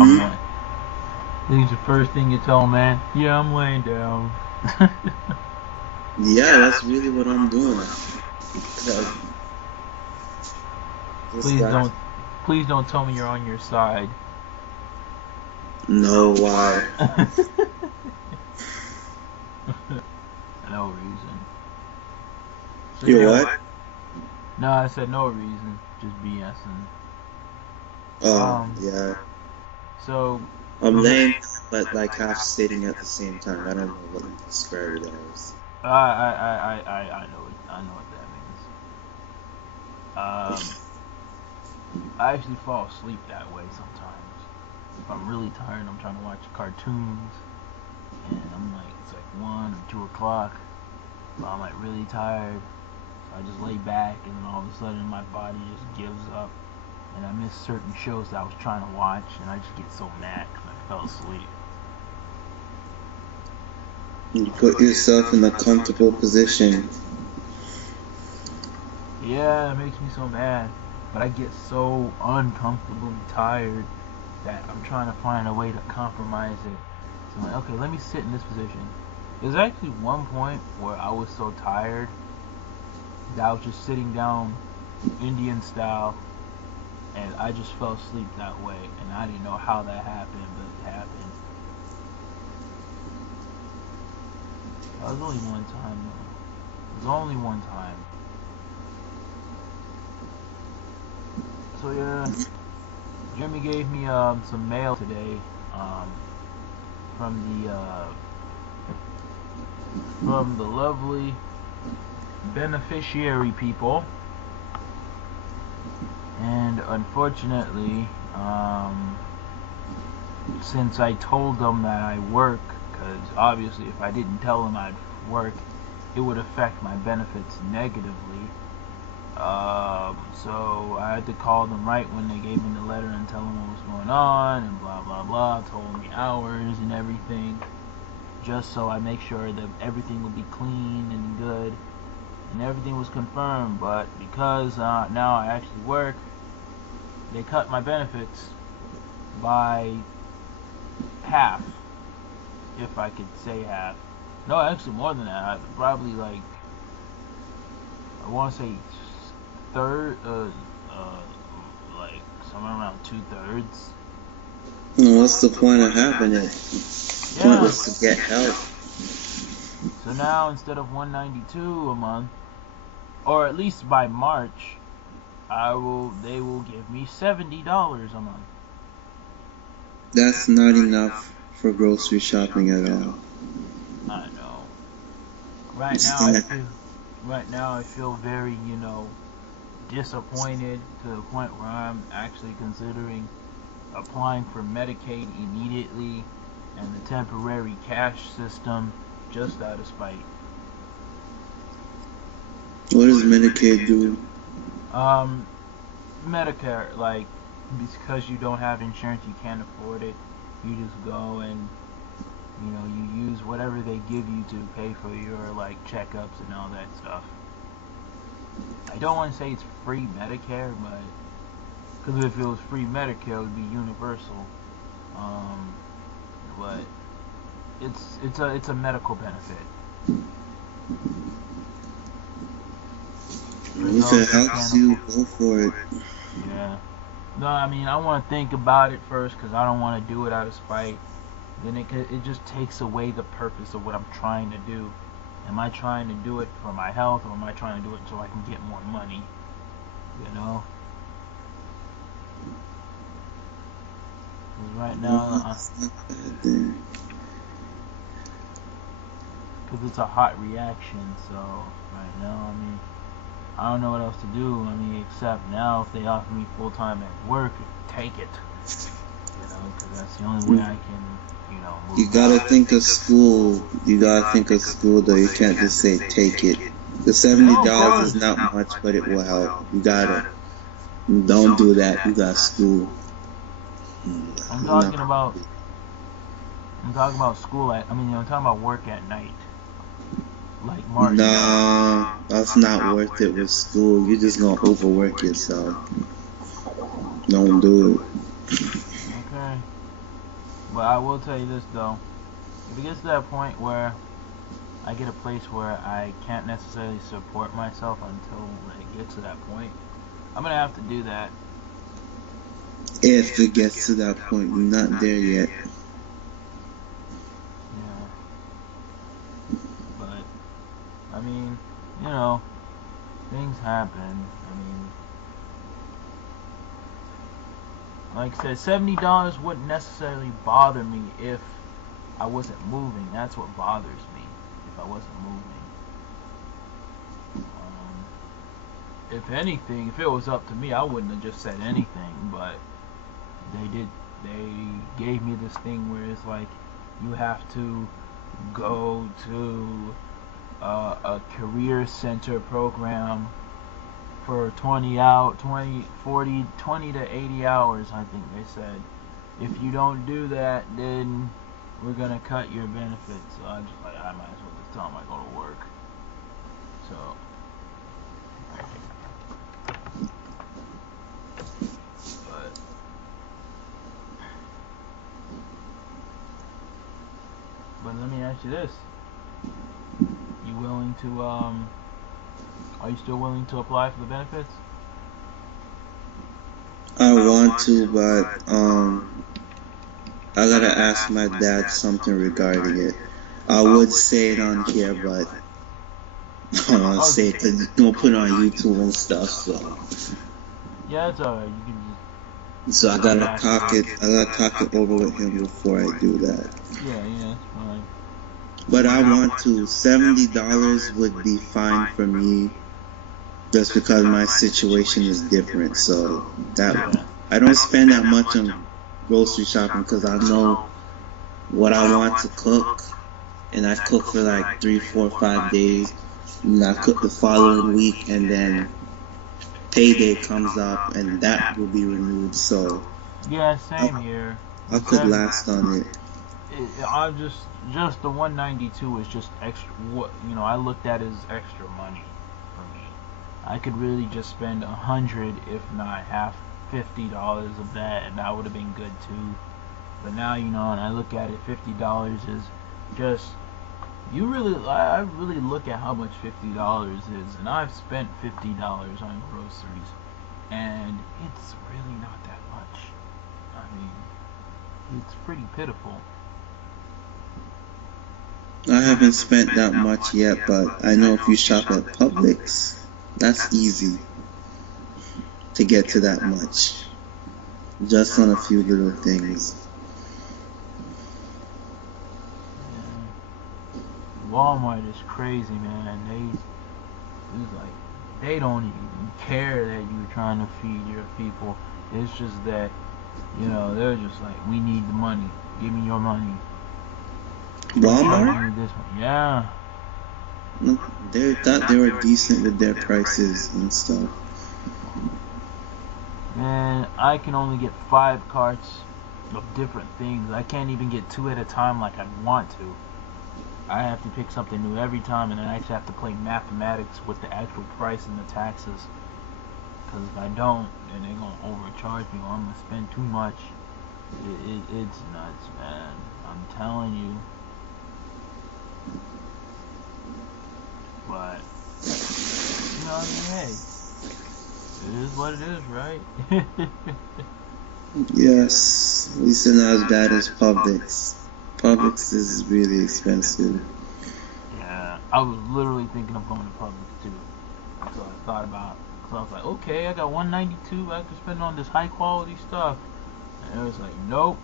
I'm Hmm. like, this is the first thing you tell a man. Yeah, I'm laying down. Yeah, that's really what I'm doing. 'Cause just please got don't, please don't tell me you're on your side. no why. No reason. So You're yeah. what? No, I said no reason. Just BSing. Oh, Um. yeah. So I'm laying, but like half sitting at the same time. I don't know what you describe it as. I know what that means. I actually fall asleep that way sometimes. If I'm really tired, I'm trying to watch cartoons, and I'm like, it's like 1 or 2 o'clock. But I'm like really tired, so I just lay back, and then all of a sudden my body just gives up, and I miss certain shows that I was trying to watch, and I just get so mad because I fell asleep. You put yourself in a comfortable position. Yeah, it makes me so mad, but I get so uncomfortably tired that I'm trying to find a way to compromise it. So I'm like, okay, let me sit in this position. There's actually one point where I was so tired that I was just sitting down Indian style, and I just fell asleep that way, and I didn't know how that happened, but it happened. That was only one time though. It was only one time. So yeah, Jimmy gave me some mail today um from the lovely beneficiary people, and unfortunately, since I told them that I work, because obviously if I didn't tell them I'd work, it would affect my benefits negatively. So I had to call them right when they gave me the letter and tell them what was going on and blah blah blah, told them the hours and everything, just so I make sure that everything would be clean and good and everything was confirmed. But because now I actually work, they cut my benefits by half, if I could say half. No, actually more than that. Probably like I want to say third, uh, like somewhere around 2/3. What's the point of having it? Yeah. Pointless to get help. So now instead of 192 a month, or at least by March, they will give me $70 a month. That's not enough for grocery shopping at all. I know. Right It's now I that. feel right now I feel very, disappointed to the point where I'm actually considering applying for Medicaid immediately and the temporary cash system just out of spite. What does Medicaid do? Um, Medicare, like, because you don't have insurance, you can't afford it. You just go and you use whatever they give you to pay for your like checkups and all that stuff. I don't want to say it's free Medicare, but because if it was free Medicare, it would be universal. Um, but it's a medical benefit for If it those that helps can't you, afford. go for it. Yeah. No, I mean I want to think about it first because I don't want to do it out of spite. Then it just takes away the purpose of what I'm trying to do. Am I trying to do it for my health, or am I trying to do it so I can get more money? You know, because right Well, now, it's not bad then. because it's a hot reaction. So right now, I mean, I don't know what else to do. I mean, except now if they offer me full time at work, take it. Because that's the only way I can, You move gotta out. think of school. You gotta think of school though. You can't just say take it. The No, of $70 is course. not much, but it will help. You gotta. Don't do that. You got school. I'm No. talking about I'm talking about school at. I mean, I'm talking about work at night, like March. Nah, that's not worth it with school. You're just gonna overwork yourself. Don't do it. Okay. But I will tell you this though, if it gets to that point where I get a place where I can't necessarily support myself until it gets to that point, I'm gonna have to do that. If it gets to that point, we're not there yet. Yeah. But I mean, you know, things happen. I mean, like I said, $70 wouldn't necessarily bother me if I wasn't moving. That's what bothers me, if I wasn't moving. If anything, if it was up to me, I wouldn't have just said anything. But they gave me this thing where it's like you have to go to a career center program for 20 out 20 40 20 to 80 hours, I think they said. If you don't do that, then we're gonna cut your benefits. So I just like, I might as well just tell them I go to work. So but let me ask you this: you willing to are you still willing to apply for the benefits? I want to, but I gotta ask my dad something regarding it. I would say it on here, but I don't want to say it because don't put it on YouTube and stuff. So Yeah, it's alright. You can just. So I gotta talk it over with him before I do that. Yeah, it's fine. But I want to. $70 would be fine for me, just because my situation is different. So that I don't spend that much on grocery shopping because I know what I want to cook, and I cook for like 3, 4, 5 days, and I cook the following week, and then payday comes up, and that will be renewed. So yeah, same here. I could last on it. I'm just the 192 is just extra. What I looked at as extra money for me. I could really just spend 100, if not half, $50 of that, and that would have been good too. But now and I look at it, $50 is just. I really look at how much $50 is, and I've spent $50 on groceries, and it's really not that much. I mean, it's pretty pitiful. I haven't spent that much yet, but I know if you shop at Publix, that's easy to get to that much, just on a few little things. Walmart is crazy, man. They don't even care that you're trying to feed your people. It's just that, they're just like, we need the money. Give me your money. Walmart? Yeah. They thought they were decent with their prices and stuff. Man, I can only get 5 carts of different things. I can't even get 2 at a time like I'd want to. I have to pick something new every time, and then I actually have to play mathematics with the actual price and the taxes. Because if I don't, then they're going to overcharge me, or I'm going to spend too much. It's nuts, man. I'm telling you. But, hey. It is what it is, right? Yes, at least not as bad as Publix. Publix is really expensive. Yeah, I was literally thinking of going to Publix too. So I thought about, so I was like, okay, I got 192, I can spend on this high quality stuff. And it was like, nope,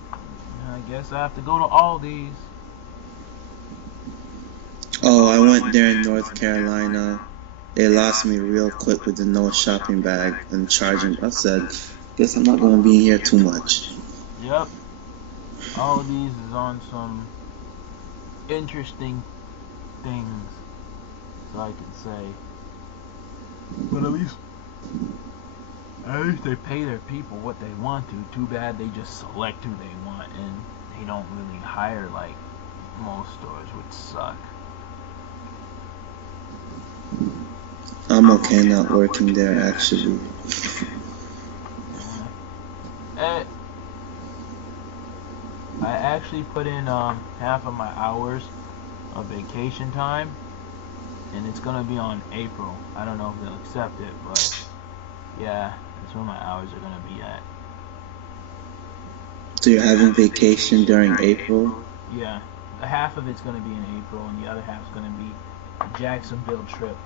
I guess I have to go to Aldi's. Oh, I went there in North Carolina. They lost me real quick with the no shopping bag and charging. I said, guess I'm not going to be here too much. Yep. Aldi's is on some interesting things, so I can say. But at least they pay their people what they want to. Too bad they just select who they want, and they don't really hire like most stores, which suck. I'm okay not working there, actually. I actually put in half of my hours of vacation time, and it's gonna be on April. I don't know if they'll accept it, but yeah, that's where my hours are gonna be at. So you're having vacation during April? Yeah, the half of it's gonna be in April, and the other half's gonna be Jacksonville trip.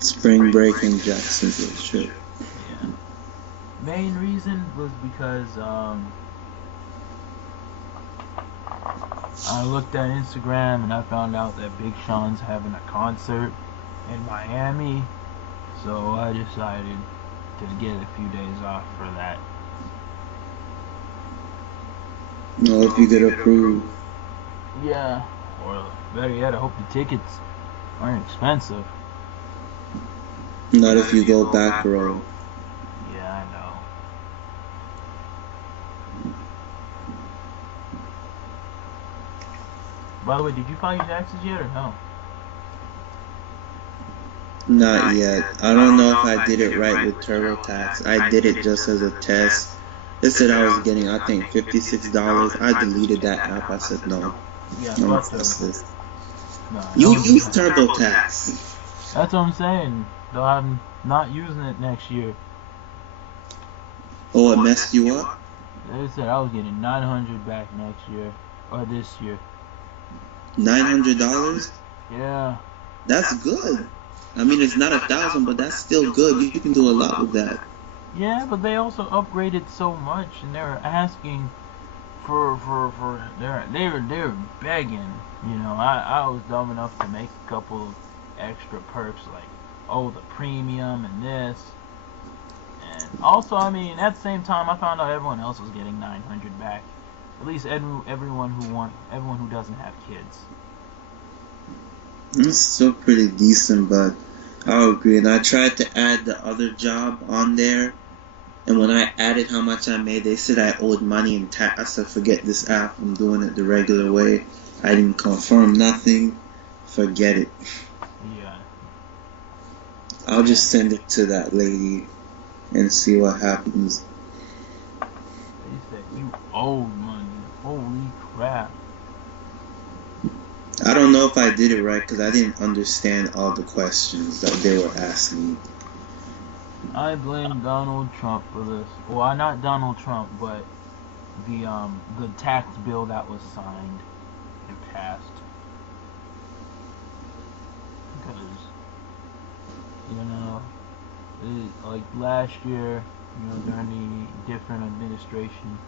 Spring break in Jacksonville trip. Yeah. Main reason was because I looked at Instagram and I found out that Big Sean's having a concert in Miami, so I decided to get a few days off for that. No, if you get approved. Yeah, or better yet, I hope the tickets aren't expensive. Not if you go back row. Yeah, I know. By the way, did you file your taxes yet or no? Not yet. I don't know if I did it right with TurboTax. I did it just as a test. It said I was getting, I think, $56. I deleted that app. I said no. Yeah, No, fuck that's this. No, You use TurboTax. That's what I'm saying. Though I'm not using it next year. Oh, it messed you up? They said I was getting 900 back next year or this year. $900? Yeah. That's good. I mean, it's not 1,000, but that's still good. You can do a lot with that. Yeah, but they also upgraded so much, and they're asking for they're begging. You know, I was dumb enough to make a couple of extra perks like, oh, the premium and this. And also, I mean, at the same time, I found out everyone else was getting 900 back. At least everyone who doesn't have kids. It's still pretty decent, but I'll agree. And I tried to add the other job on there, and when I added how much I made, they said I owed money in tax. I said, forget this app. I'm doing it the regular way. I didn't confirm nothing. Forget it. Yeah. I'll just send it to that lady and see what happens. They said you owed money. Holy crap. I don't know if I did it right because I didn't understand all the questions that they were asking. I blame Donald Trump for this. Well, not Donald Trump, but the tax bill that was signed and passed. Because like last year, during the different administration,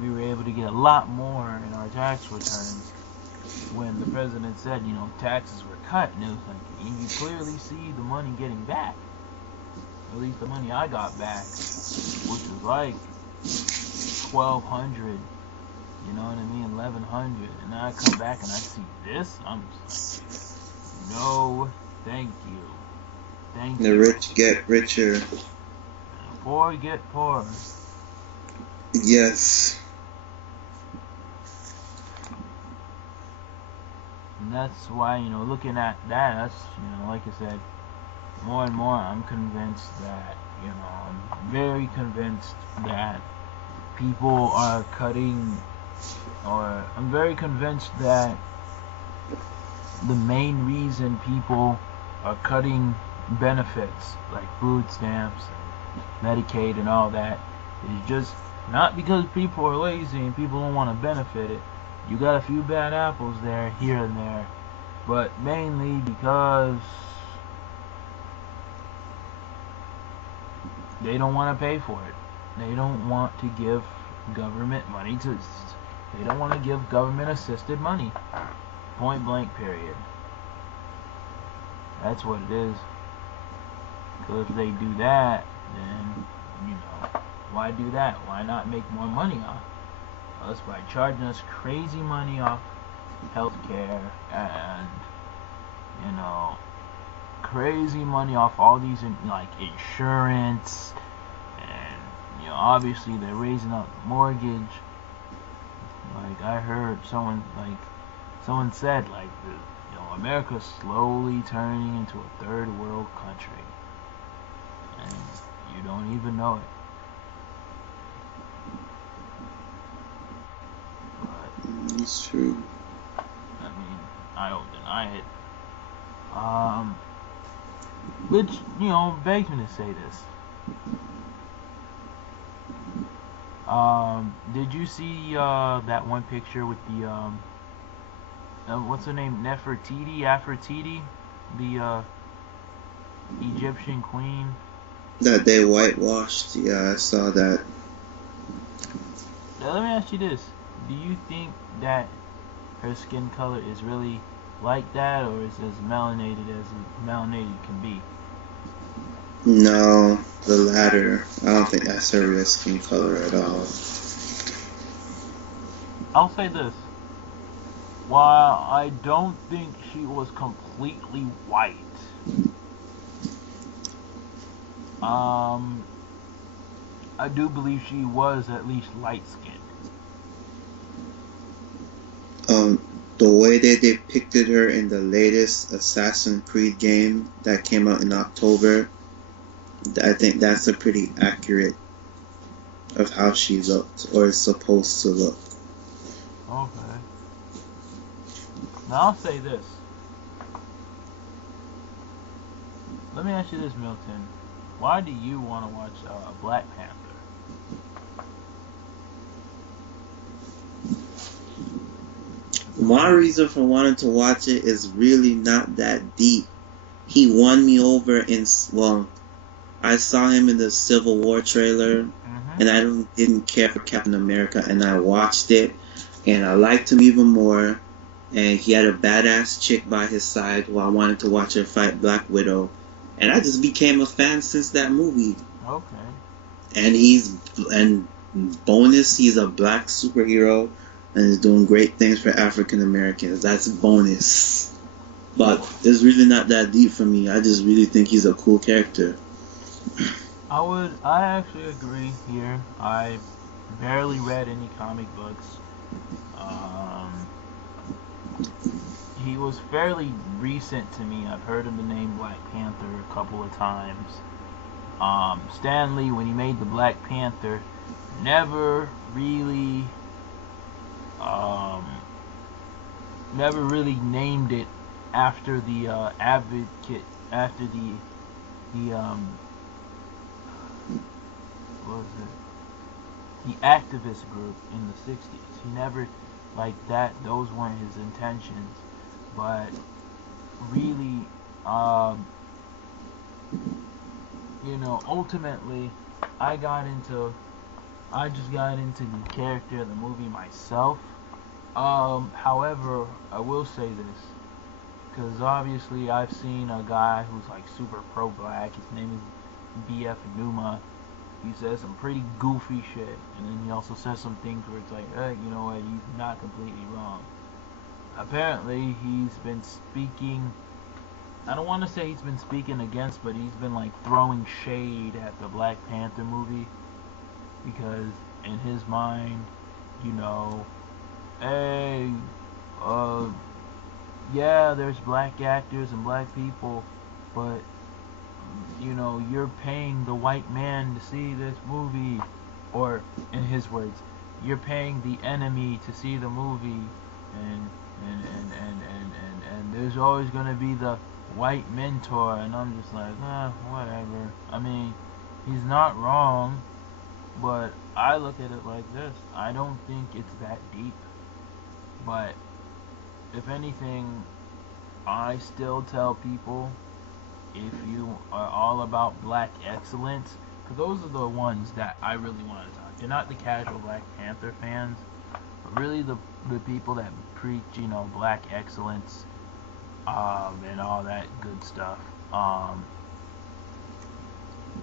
we were able to get a lot more in our tax returns when the president said, taxes were cut, and it was like, and you clearly see the money getting back. At least the money I got back, which was like 1,200, you know what I mean, 1,100, and then I come back and I see this, I'm just like, no, thank you. Thank The you. rich get richer. And the poor get poorer. Yes. And that's why, looking at that, that's, like I said, more and more I'm convinced that, I'm very convinced that people are cutting, or I'm very convinced that the main reason people are cutting benefits like food stamps and Medicaid and all that is just not because people are lazy and people don't want to benefit it. You got a few bad apples there, here and there, but mainly because they don't want to pay for it. They don't want to give government money to. They don't want to give government assisted money. Point blank, period. That's what it is. Because if they do that, then, why do that? Why not make more money off us by charging us crazy money off healthcare and, crazy money off all these, like, insurance, and, obviously they're raising up the mortgage. Like, I heard someone said, like, America's slowly turning into a third world country, and you don't even know it. It's true. I mean, I don't deny it. Which, begs me to say this. Did you see that one picture with the what's her name, Nefertiti, the Egyptian queen? That they whitewashed. Yeah, I saw that. Now, let me ask you this: do you think that her skin color is really like that, or is as melanated as melanated can be? No, the latter. I don't think that's her real skin color at all. I'll say this: while I don't think she was completely white, um, I do believe she was at least light skinned. The way they depicted her in the latest Assassin's Creed game that came out in October, I think that's a pretty accurate of how she looked or is supposed to look. Okay. Now I'll say this. Let me ask you this, Milton. Why do you want to watch Black Panther? My reason for wanting to watch it is really not that deep. He won me over well, I saw him in the Civil War trailer, and I didn't care for Captain America, and I watched it, and I liked him even more, and he had a badass chick by his side who I wanted to watch her fight Black Widow, and I just became a fan since that movie. Okay. And bonus, he's a black superhero, and is doing great things for African Americans. That's bonus. But it's really not that deep for me. I just really think he's a cool character. I actually agree here. I barely read any comic books. He was fairly recent to me. I've heard of the name Black Panther a couple of times. Stan Lee, when he made the Black Panther, never really named it after the after the what was it? The activist group in the 60s. He never, like that, those weren't his intentions. But really, ultimately, I just got into the character of the movie myself. However, I will say this, because obviously I've seen a guy who's like super pro-black. His name is BF Numa. He says some pretty goofy shit, and then he also says some things where it's like, you know what, he's not completely wrong. Apparently, he's been speaking, I don't want to say he's been speaking against, but he's been like throwing shade at the Black Panther movie, because in his mind, hey, yeah, there's black actors and black people, but you're paying the white man to see this movie, or in his words, you're paying the enemy to see the movie, and there's always gonna be the white mentor, and I'm just like, whatever. I mean, he's not wrong, but I look at it like this. I don't think it's that deep, but if anything, I still tell people, if you are all about black excellence, because those are the ones that I really want to talk. They're not the casual Black Panther fans, but really the people that preach, black excellence, and all that good stuff.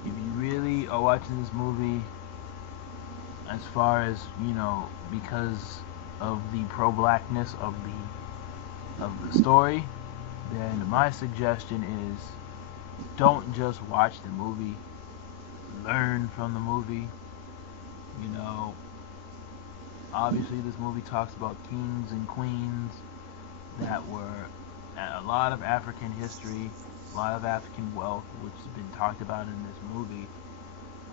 If you really are watching this movie, as far as because of the pro-blackness of the story, then my suggestion is, don't just watch the movie, learn from the movie. Obviously this movie talks about kings and queens that were a lot of African history, a lot of African wealth, which has been talked about in this movie.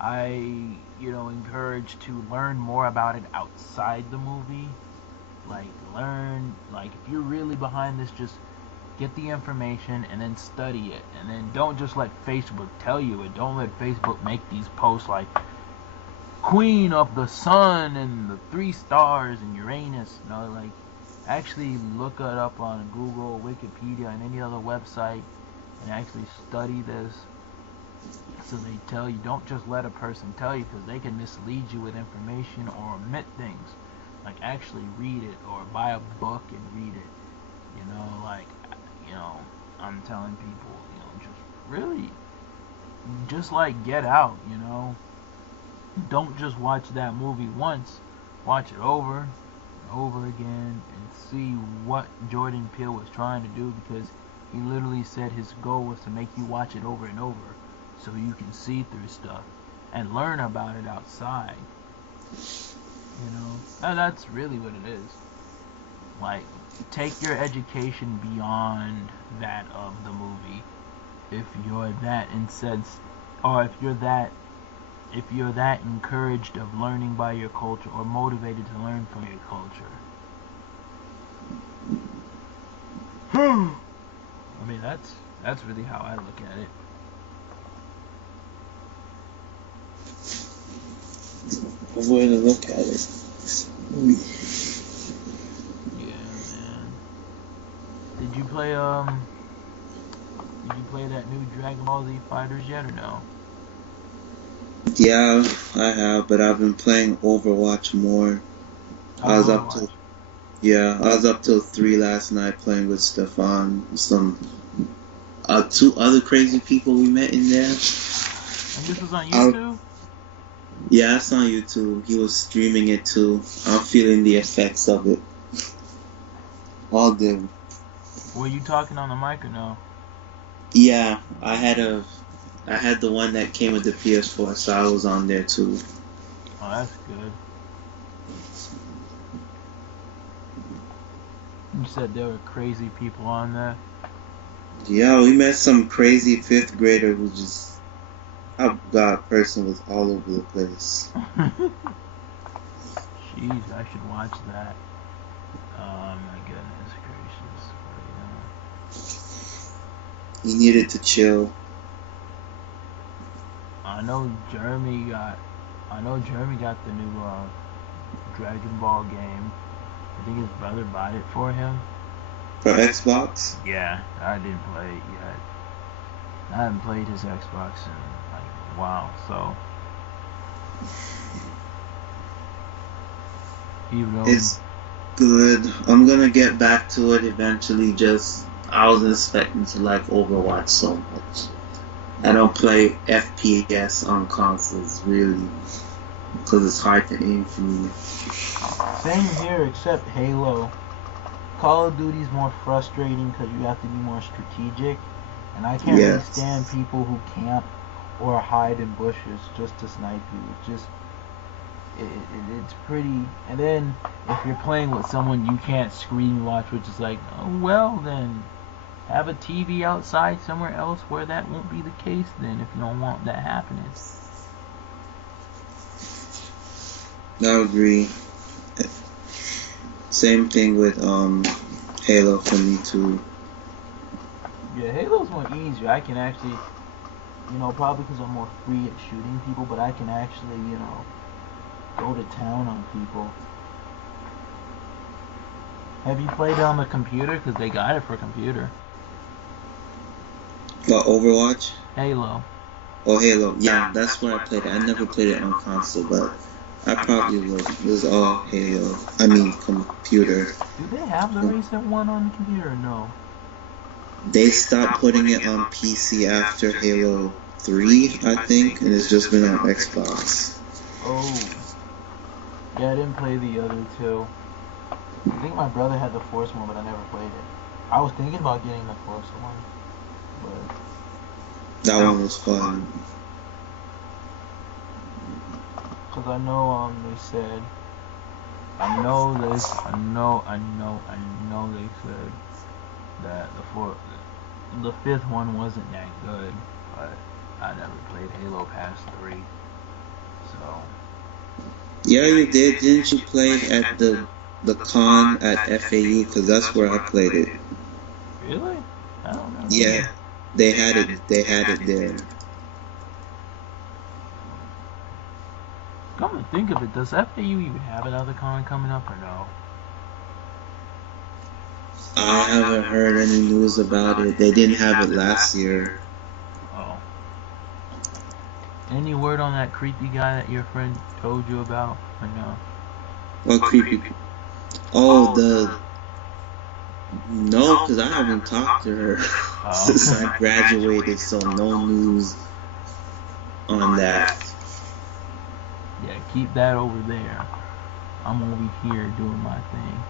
I encourage to learn more about it outside the movie, Like, learn. Like, if you're really behind this, just get the information and then study it. And then don't just let Facebook tell you it. Don't let Facebook make these posts like Queen of the Sun and the 3 stars and Uranus. No, like, actually look it up on Google, Wikipedia, and any other website and actually study this. So they tell you, don't just let a person tell you, because they can mislead you with information or omit things. Like, actually read it or buy a book and read it. You know, like, you know, I'm telling people, you know, just really, just like Get Out, you know. Don't just watch that movie once. Watch it over and over again and see what Jordan Peele was trying to do, because he literally said his goal was to make you watch it over and over so you can see through stuff and learn about it outside. You know, that's really what it is. Like, take your education beyond that of the movie. If you're that incensed, or if you're that encouraged of learning by your culture or motivated to learn from your culture. I mean, that's really how I look at it. One way to look at it. Yeah, man. Did you play that new Dragon Ball Z Fighters yet or no? Yeah, I have, but I've been playing Overwatch more. I was up till 3 last night playing with Stefan. Some 2 other crazy people we met in there. And this was on YouTube? Yeah, it's on YouTube. He was streaming it too. I'm feeling the effects of it. All good. Were you talking on the mic or no? Yeah, I had the one that came with the PS4, so I was on there too. Oh, that's good. You said there were crazy people on there? Yeah, we met some crazy 5th grader who just, oh god, person was all over the place. Jeez, I should watch that. Oh my goodness gracious. He needed to chill. I know Jeremy got the new Dragon Ball game. I think his brother bought it for him. For Xbox? Yeah, I didn't play it yet. I haven't played his Xbox in like a while, so It's good. I'm gonna get back to it eventually. Just I wasn't expecting to like Overwatch so much. I don't play FPS on consoles really because it's hard to aim for me. Same here, except Halo. Call of Duty's more frustrating because you have to be more strategic, and I can't really stand people who camp or hide in bushes just to snipe you. It's just it's pretty. And then if you're playing with someone you can't screen watch, which is like, oh well, then have a TV outside somewhere else where that won't be the case. Then if you don't want that happening. I agree. Same thing with Halo for me too. Yeah, Halo's more easier. I can actually, probably because I'm more free at shooting people, but I can actually, go to town on people. Have you played it on the computer? Because they got it for computer. What, Overwatch? Halo. Oh, Halo. Yeah, that's where I played it. I never played it on console, but I probably would. It was all Halo. I mean, computer. Do they have the recent one on the computer or no? They stopped putting it on PC after Halo 3, I think, and it's just been on Xbox. Oh. Yeah, I didn't play the other two. I think my brother had the Force one, but I never played it. I was thinking about getting the Force one, but that one was fun. Because I know they said, I know they said that the 5th one wasn't that good, but I never played Halo past 3, so. Yeah, you did. Didn't you play at the the con at FAU because that's where I played it. Really? I don't know. Yeah, they had it. They had it there. Come to think of it, does FAU even have another con coming up or no? I haven't heard any news about it. They didn't have it last year. Oh. Any word on that creepy guy that your friend told you about or no? What creepy? Oh, no, because I haven't talked to her since I graduated, so no news on that. Yeah, keep that over there. I'm over here doing my thing.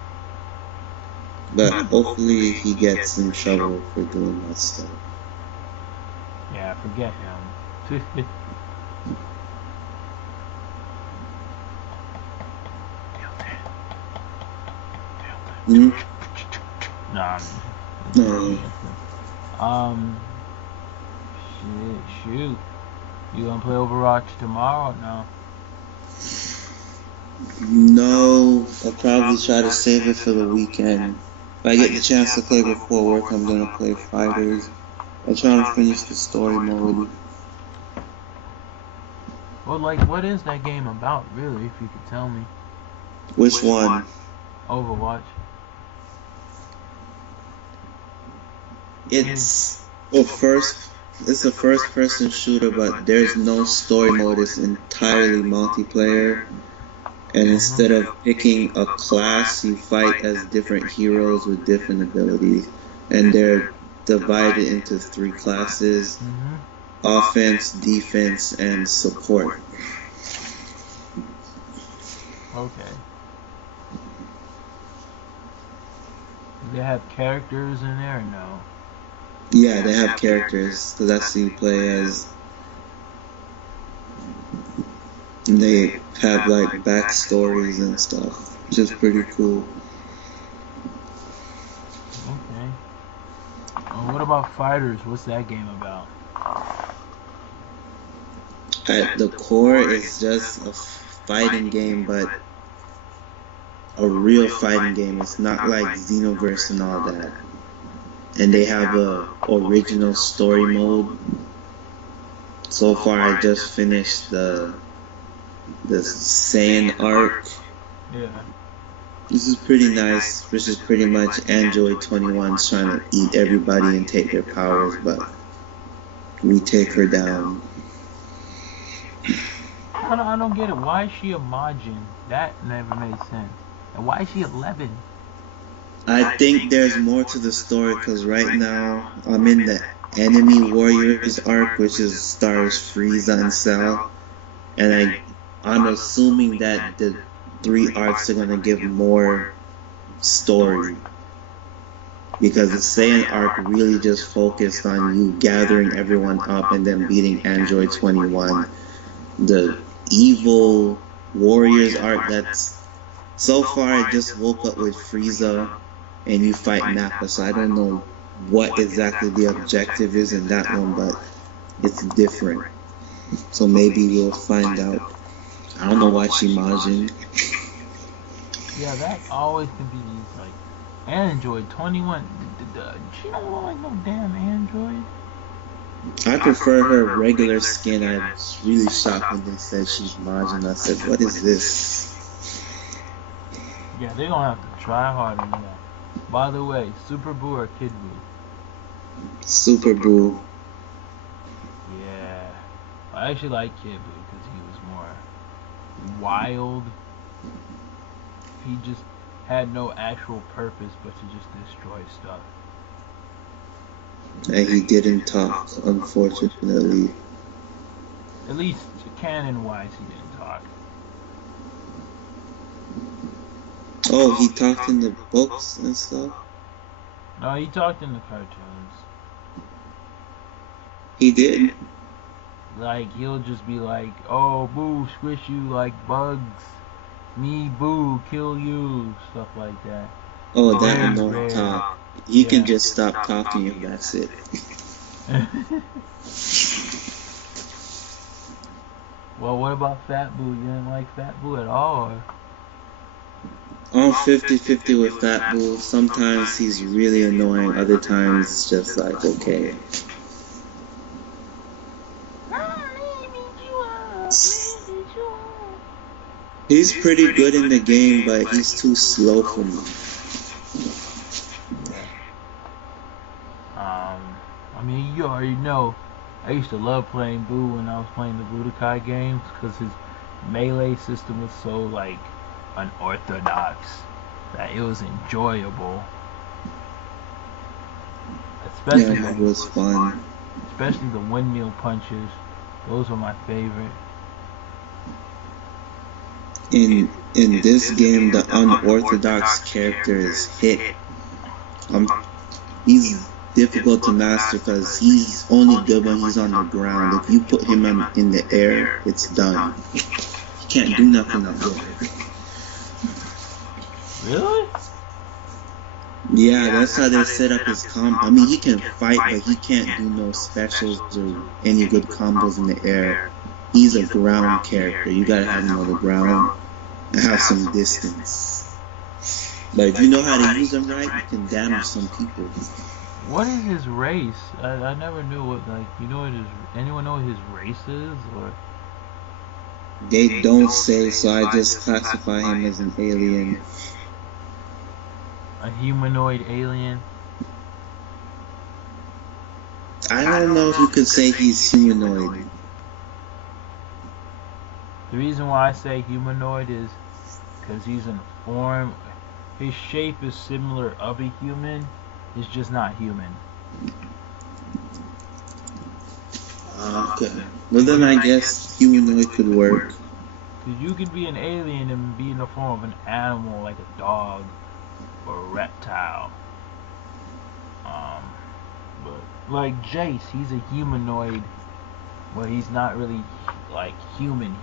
But hopefully he gets in trouble for doing that stuff. Yeah, forget him. Hmm? Nah. No. Shoot. You gonna play Overwatch tomorrow or no? No, I'll probably try to save it for the weekend. If I get the chance to play before work, I'm gonna play Fighters. I'm trying to finish the story mode. Well, like, what is that game about, really, if you could tell me? Which one? Overwatch. It's a first-person shooter, but there's no story mode. It's entirely multiplayer. And instead of picking a class, you fight as different heroes with different abilities. And they're divided into 3 classes: offense, defense, and support. Okay. Do they have characters in there or no? Yeah, they have characters, so that's who you play as. And they have like backstories and stuff, which is pretty cool. Okay. What about Fighters? What's that game about? At the core, it's just a fighting game, but a real fighting game. It's not like Xenoverse and all that. And they have a original story mode. So far, I just finished the Saiyan arc. Yeah. This is pretty nice, which is pretty much Android 21's trying to eat everybody and take their powers, but we take her down. I don't get it. Why is she a Majin? That never made sense. And why is she 11? I think there's more to the story because right now I'm in the Enemy Warriors arc, which stars Frieza and Cell, and I'm assuming that the 3 arcs are gonna give more story because the Saiyan arc really just focused on you gathering everyone up and then beating Android 21. The Evil Warriors arc, that's so far I just woke up with Frieza and you fight Nappa, so I don't know what exactly the objective is in that one, but it's different. So maybe we'll find out. I don't know why she Majin. Yeah, that always confused. Like, Android 21. She don't look like no damn Android. I prefer her regular skin. I was really shocked when they said she's Majin. I said, what is this? Yeah, they're gonna have to try harder than that. By the way, Super Boo or Kid Boo? Super Boo. Yeah. I actually like Kid Boo because he was more wild. He just had no actual purpose but to just destroy stuff. And he didn't talk, unfortunately. At least canon-wise, he didn't talk. Oh, he talked in the books and stuff? No, he talked in the cartoons. He did? Like, he'll just be like, oh, Boo, squish you like bugs. Me, Boo, kill you. Stuff like that. Oh, that annoying talk. He can just stop talking if that's it. Well, what about Fat Boo? You didn't like Fat Boo at all? Or? I'm 50-50 with Fat Bull. Sometimes he's really annoying. Other times it's just like, okay. He's pretty good in the game, but he's too slow for me. I mean, you already know. I used to love playing Boo when I was playing the Budokai games because his melee system was so like unorthodox that it was enjoyable. Especially Yeah, it was fun. Especially the windmill punches. Those were my favorite. In this game, the unorthodox character is Hit. He's difficult to master because he's only good when he's on the ground. If you put him in the air, it's done. He can't do nothing up there. Really? Yeah, that's how they set up his combo. I mean, he can fight, but he can't do no specials or any good combos in the air. He's a ground character. You gotta have him on the ground and have some distance. But if you know how to use him right, you can damage some people. What is his race? I never knew what, like, you know what his, anyone know what his race is? Or they don't say, so I just classify him as an alien. a humanoid alien? I don't know if you could say he's humanoid. The reason why I say humanoid is because he's in a form, his shape is similar of a human, it's just not human. Okay. Well then I guess humanoid could work. Because you could be an alien and be in the form of an animal like a dog or a reptile. But like Jace, he's a humanoid, but he's not really like human.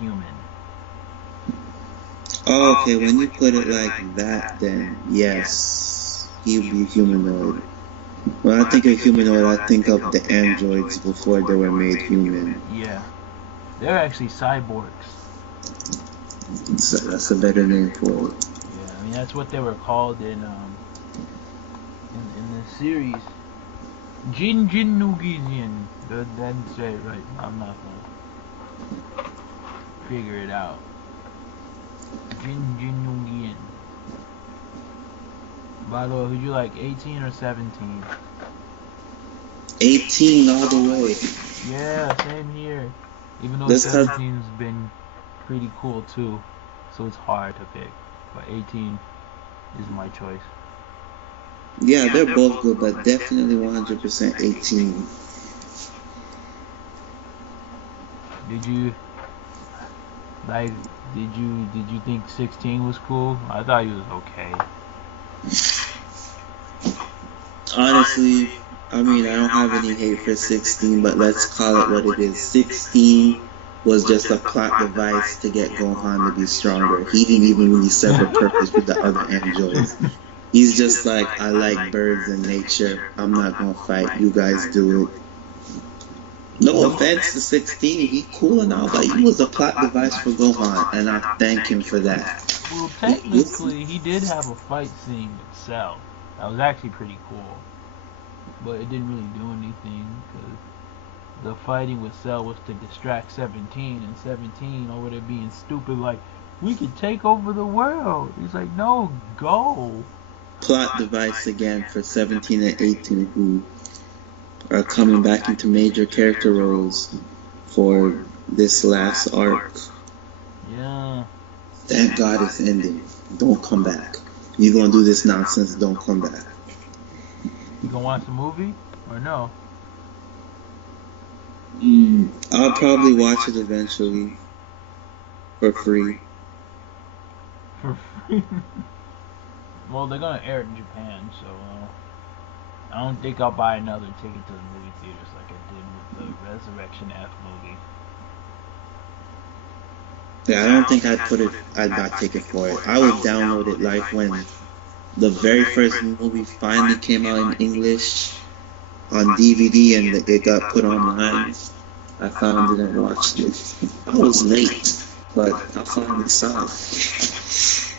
Oh, okay, when you put it like that, then yes, he would be humanoid. When I think of humanoid, I think of the androids before they were made human. Yeah, they're actually cyborgs. So that's a better name for it. Yeah, I mean that's what they were called in the series. Jin Nugizian. Didn't say it right. I'm not gonna figure it out. Jin Nugian. By the way, would you like 18 or 17? 18 all the way. Yeah, same here. Even though This 17's been pretty cool too, so it's hard to pick. But 18 is my choice. Yeah, they're both good, but definitely 100% 18. Did you like? Did you think 16 was cool? I thought he was okay. Honestly, I mean, I don't have any hate for 16, but let's call it what it is. 16 was just a plot device to get Gohan to be stronger. He didn't even really serve a purpose with the other androids. He's just like, I like birds and nature. I'm not gonna fight. You guys do it. No offense to 16, he cool and all, but he was a plot device for Gohan, and I thank him for that. Well, technically, he did have a fight scene with Cell. That was actually pretty cool. But it didn't really do anything, because the fighting with Cell was to distract 17, and 17 over there being stupid, like, we could take over the world. He's like, no, go. Plot device again for 17 and 18 who are coming back into major character roles for this last arc. Yeah. Thank God it's ending. Don't come back. You're gonna do this nonsense, don't come back. You gonna watch the movie or no? I'll probably watch it eventually for free. For free? Well, they're gonna air it in Japan, so I don't think I'll buy another ticket to the movie theaters like I did with the Resurrection F movie. Yeah, I don't think I'd buy a ticket for it. I would download it like when the very first movie finally came out in English on DVD and it got put online. I found it and watched it. I was late, but I finally saw it.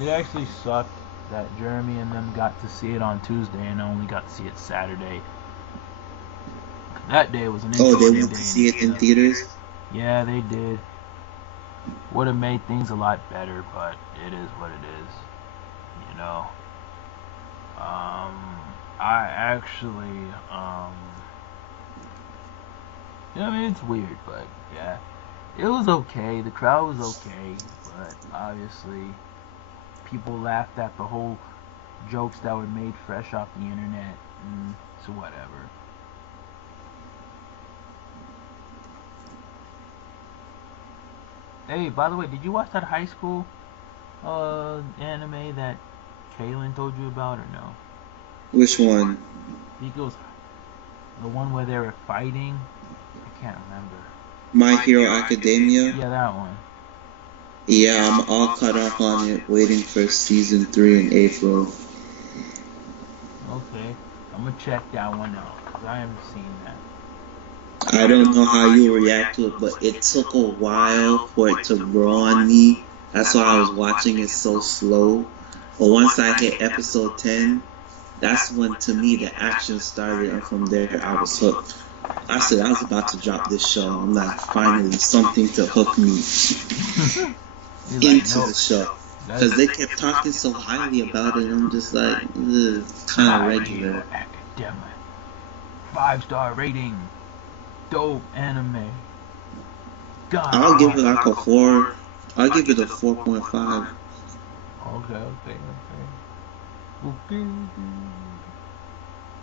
It actually sucked that Jeremy and them got to see it on Tuesday and I only got to see it Saturday. That day was an Oh, they interesting went day to in see the it in city. theaters? Yeah, they did. Would have made things a lot better, but it is what it is. You know. I actually, I mean, it's weird, but yeah. It was okay. The crowd was okay, but obviously, people laughed at the whole jokes that were made fresh off the internet, and so whatever. Hey, by the way, did you watch that high school anime that Kaylin told you about, or no? Which one? I think it was the one where they were fighting. I can't remember. My Hero Academia? Yeah, that one. Yeah, I'm all caught up on it, waiting for season 3 in April. Okay, I'm gonna check that one out because I haven't seen that. I don't know how you react to it, but it took a while for it to grow on me. That's why I was watching it so slow. But once I hit episode 10, that's when to me the action started, and from there I was hooked. I said I was about to drop this show. I'm like, finally something to hook me into the show. Because they kept talking so highly about it, I'm just like, kind of regular. Academic. 5-star rating. Dope anime. God. I'll give it like a 4. I'll give it a 4.5. Okay.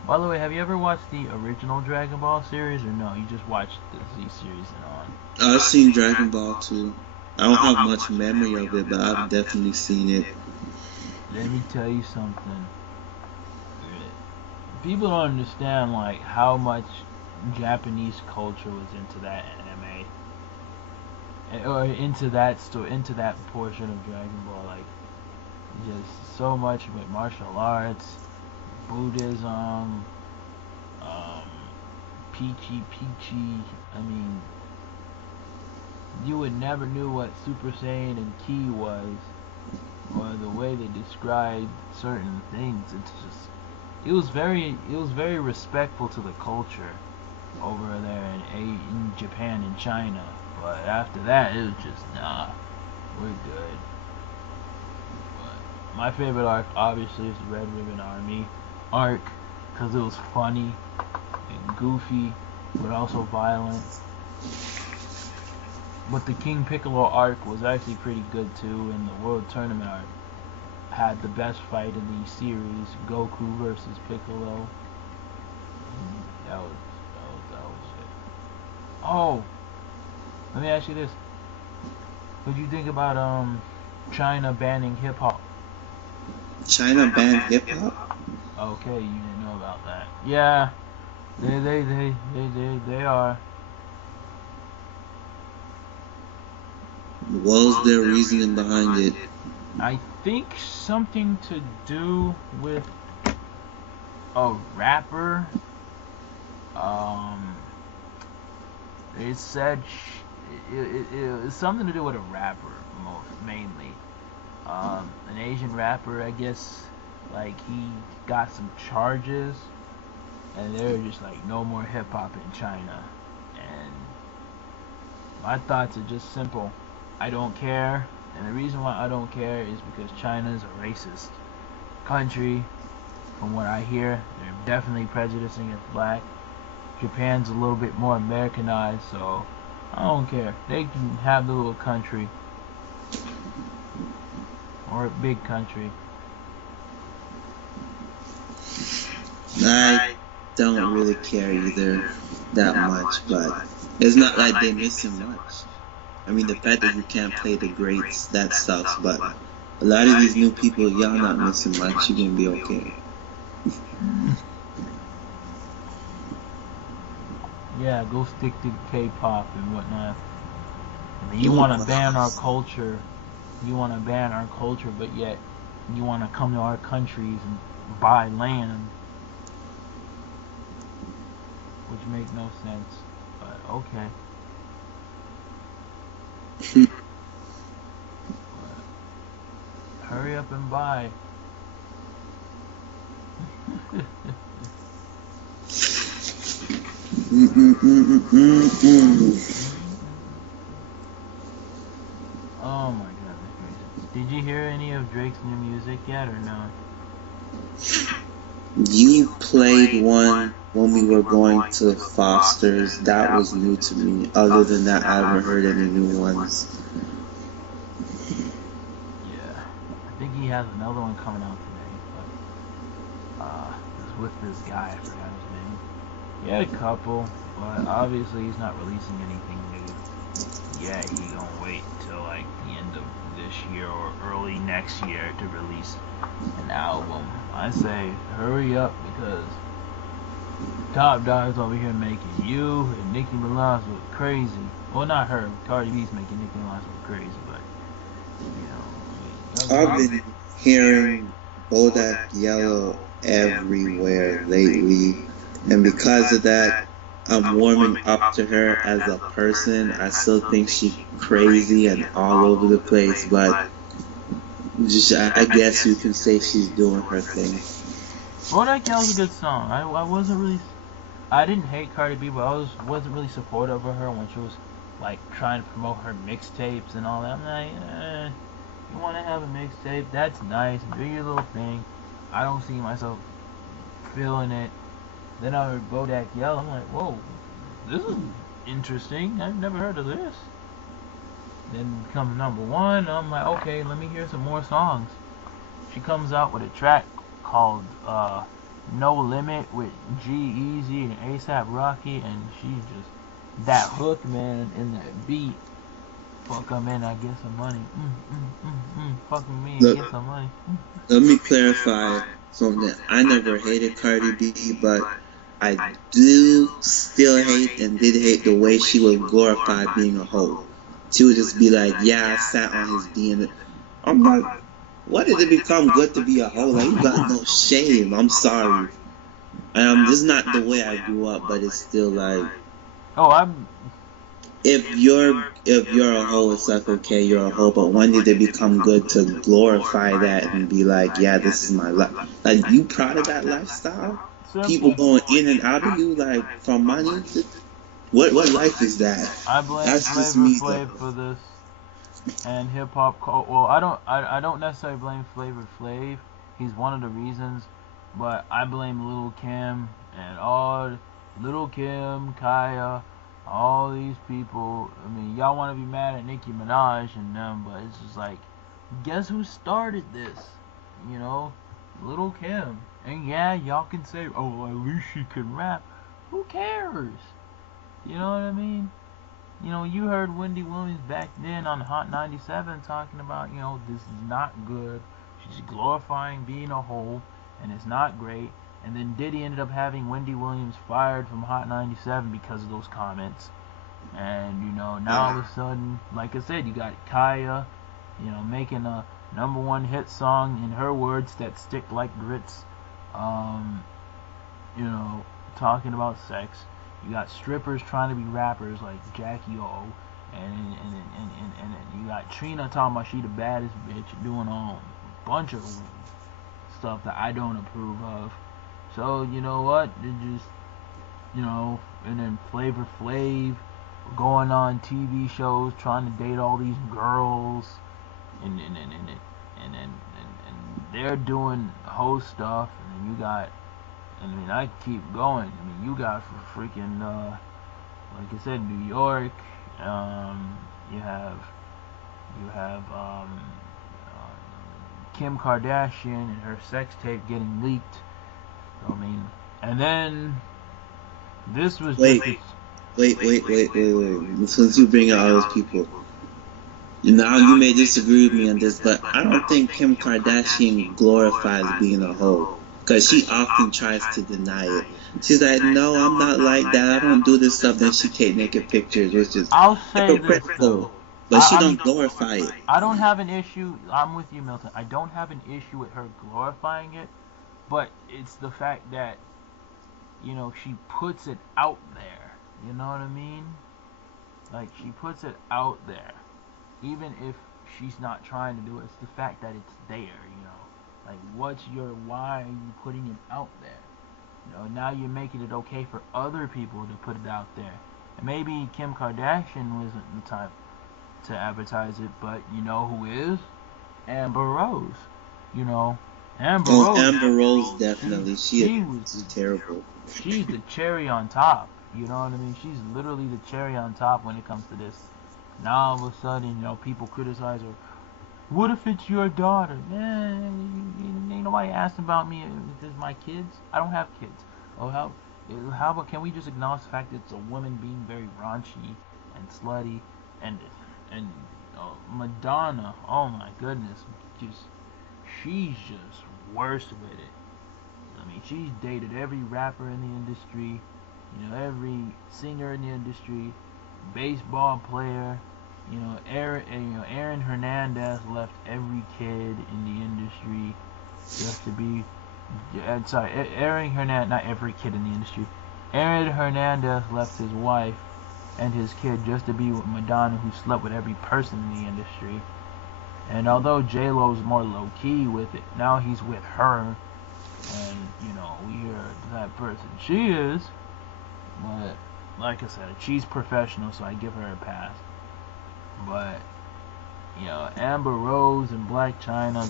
By the way, have you ever watched the original Dragon Ball series, or no? You just watched the Z series and on? I've seen Dragon Ball too. I don't have much memory of it, but I've definitely seen it. Let me tell you something. People don't understand like how much Japanese culture was into that anime, or into that portion of Dragon Ball. Like, just so much with martial arts, Buddhism, um, Peachy. I mean, you would never knew what Super Saiyan and Ki was, or the way they described certain things. It's just it was very respectful to the culture over there in Japan and China. But after that, it was just nah, we're good. But my favorite arc obviously is the Red Ribbon Army arc because it was funny and goofy, but also violent. But the King Piccolo arc was actually pretty good too, and the World Tournament arc had the best fight in the series, Goku versus Piccolo. That was it. Oh, let me ask you this: what do you think about China banning hip hop? China banned hip hop? Okay, you didn't know about that. Yeah, they are. What was their reasoning behind it? I think something to do with a rapper. Um, they said it's something to do with a rapper, mainly. An Asian rapper, I guess. Like he got some charges, and they were just like, no more hip hop in China. And my thoughts are just simple. I don't care, and the reason why I don't care is because China is a racist country. From what I hear, they're definitely prejudicing against black. Japan's a little bit more Americanized, so I don't care. They can have the little country or a big country. I don't really care either that much, but it's not like they're missing much. I mean, the fact that you can't play the greats, that sucks, but a lot of these new people, y'all not missing much. You're gonna be okay. Yeah, go stick to K-pop and whatnot. I mean, you want to ban our culture. You want to ban our culture, but yet you want to come to our countries and buy land, which make no sense. But okay. But hurry hurry up and buy. Oh my goodness. Did you hear any of Drake's new music yet or no? You played one when we were going to Foster's. That was new to me. Other than that, I haven't heard any new ones. Yeah. I think he has another one coming out today, but it's with this guy, I forgot his name. He had a couple, but obviously he's not releasing anything new. Yeah, he gonna wait till like the end of this year or early next year to release an album. I say hurry up because Top Dog's over here making you and Nicki Minaj look crazy. Well, not her. Cardi B's making Nicki Minaj look crazy, but you know, I've been hearing Bodak Yellow everywhere lately, and because of that, I'm warming up to her as a person. I still think she's crazy and all over the place, but just, I guess you can say she's doing her thing. Bodak Yellow's a good song. I wasn't really, I didn't hate Cardi B, but I wasn't really supportive of her when she was like trying to promote her mixtapes and all that. I'm like, you want to have a mixtape? That's nice. Do your little thing. I don't see myself feeling it. Then I heard Bodak Yellow. I'm like, whoa, this is interesting. I've never heard of this. Then comes number one. I'm like, okay, let me hear some more songs. She comes out with a track called No Limit with G-Eazy and A$AP Rocky, and she just, that hook, man, and that beat. Fuck them in, I get some money. Fuck with me and get some money. Let me clarify something. I never hated Cardi B, but I do still hate and did hate the way she would glorify being a hoe. She would just be like, yeah, I sat on his DM. I'm like, what did it become good to be a hoe? Like, you got no shame. I'm sorry. This is not the way I grew up, but it's still like, if you're a hoe, it's like, okay, you're a hoe, but when did it become good to glorify that and be like, yeah, this is my life? Like, you proud of that lifestyle? People going in and out of you, like, for money? What life is that? I blame Flavor Flav for this, and hip hop. Well, I don't necessarily blame Flavor Flav. He's one of the reasons, but I blame Lil Kim and all Lil Kim, Kaya, all these people. I mean, y'all want to be mad at Nicki Minaj and them, but it's just like, guess who started this? You know, Lil Kim. And yeah, y'all can say, oh, at least she can rap. Who cares? You know what I mean? You know, you heard Wendy Williams back then on Hot 97 talking about, you know, this is not good. She's glorifying being a hoe, and it's not great. And then Diddy ended up having Wendy Williams fired from Hot 97 because of those comments. And, you know, now all of a sudden, like I said, you got Kaya, you know, making a #1 hit song, in her words, that stick like grits. You know, talking about sex. You got strippers trying to be rappers like Jackie O, and you got Trina talking about she the baddest bitch, doing a bunch of stuff that I don't approve of. So you know what? It just, you know, and then Flavor Flav going on TV shows trying to date all these girls, and they're doing host stuff, and then you got. I mean, I keep going. I mean, you got freaking, like I said, New York. You have Kim Kardashian and her sex tape getting leaked. So, I mean, and then this was wait. Since you bring out all those people, now you may disagree with me on this, but I don't think Kim Kardashian glorifies being a hoe. Because she often tries to deny it. She's like, no, I'm not like that. I don't do this stuff. Then she take naked pictures, which is hypocritical. But she don't glorify it. I don't have an issue. I'm with you, Milton. I don't have an issue with her glorifying it. But it's the fact that, you know, she puts it out there. You know what I mean? Like, she puts it out there. Even if she's not trying to do it. It's the fact that it's there, you know. Like, why are you putting it out there? You know, now you're making it okay for other people to put it out there. And maybe Kim Kardashian wasn't the type to advertise it, but you know who is? Amber Rose. You know, Amber Rose definitely. She's terrible. She's the cherry on top. You know what I mean? She's literally the cherry on top when it comes to this. Now all of a sudden, you know, people criticize her. What if it's your daughter? Ain't nobody asked about me if it's my kids. I don't have kids. Oh, how about, can we just acknowledge the fact that it's a woman being very raunchy and slutty and Madonna? Oh my goodness, she's just worse with it. I mean, she's dated every rapper in the industry, you know, every singer in the industry, baseball player. You know, Aaron Hernandez left every kid in the industry just to be. Sorry, Aaron Hernandez, not every kid in the industry. Aaron Hernandez left his wife and his kid just to be with Madonna, who slept with every person in the industry. And although J-Lo's more low-key with it, now he's with her. And, you know, we hear that person she is. But, like I said, she's professional, so I give her a pass. But, you know, Amber Rose and Black China,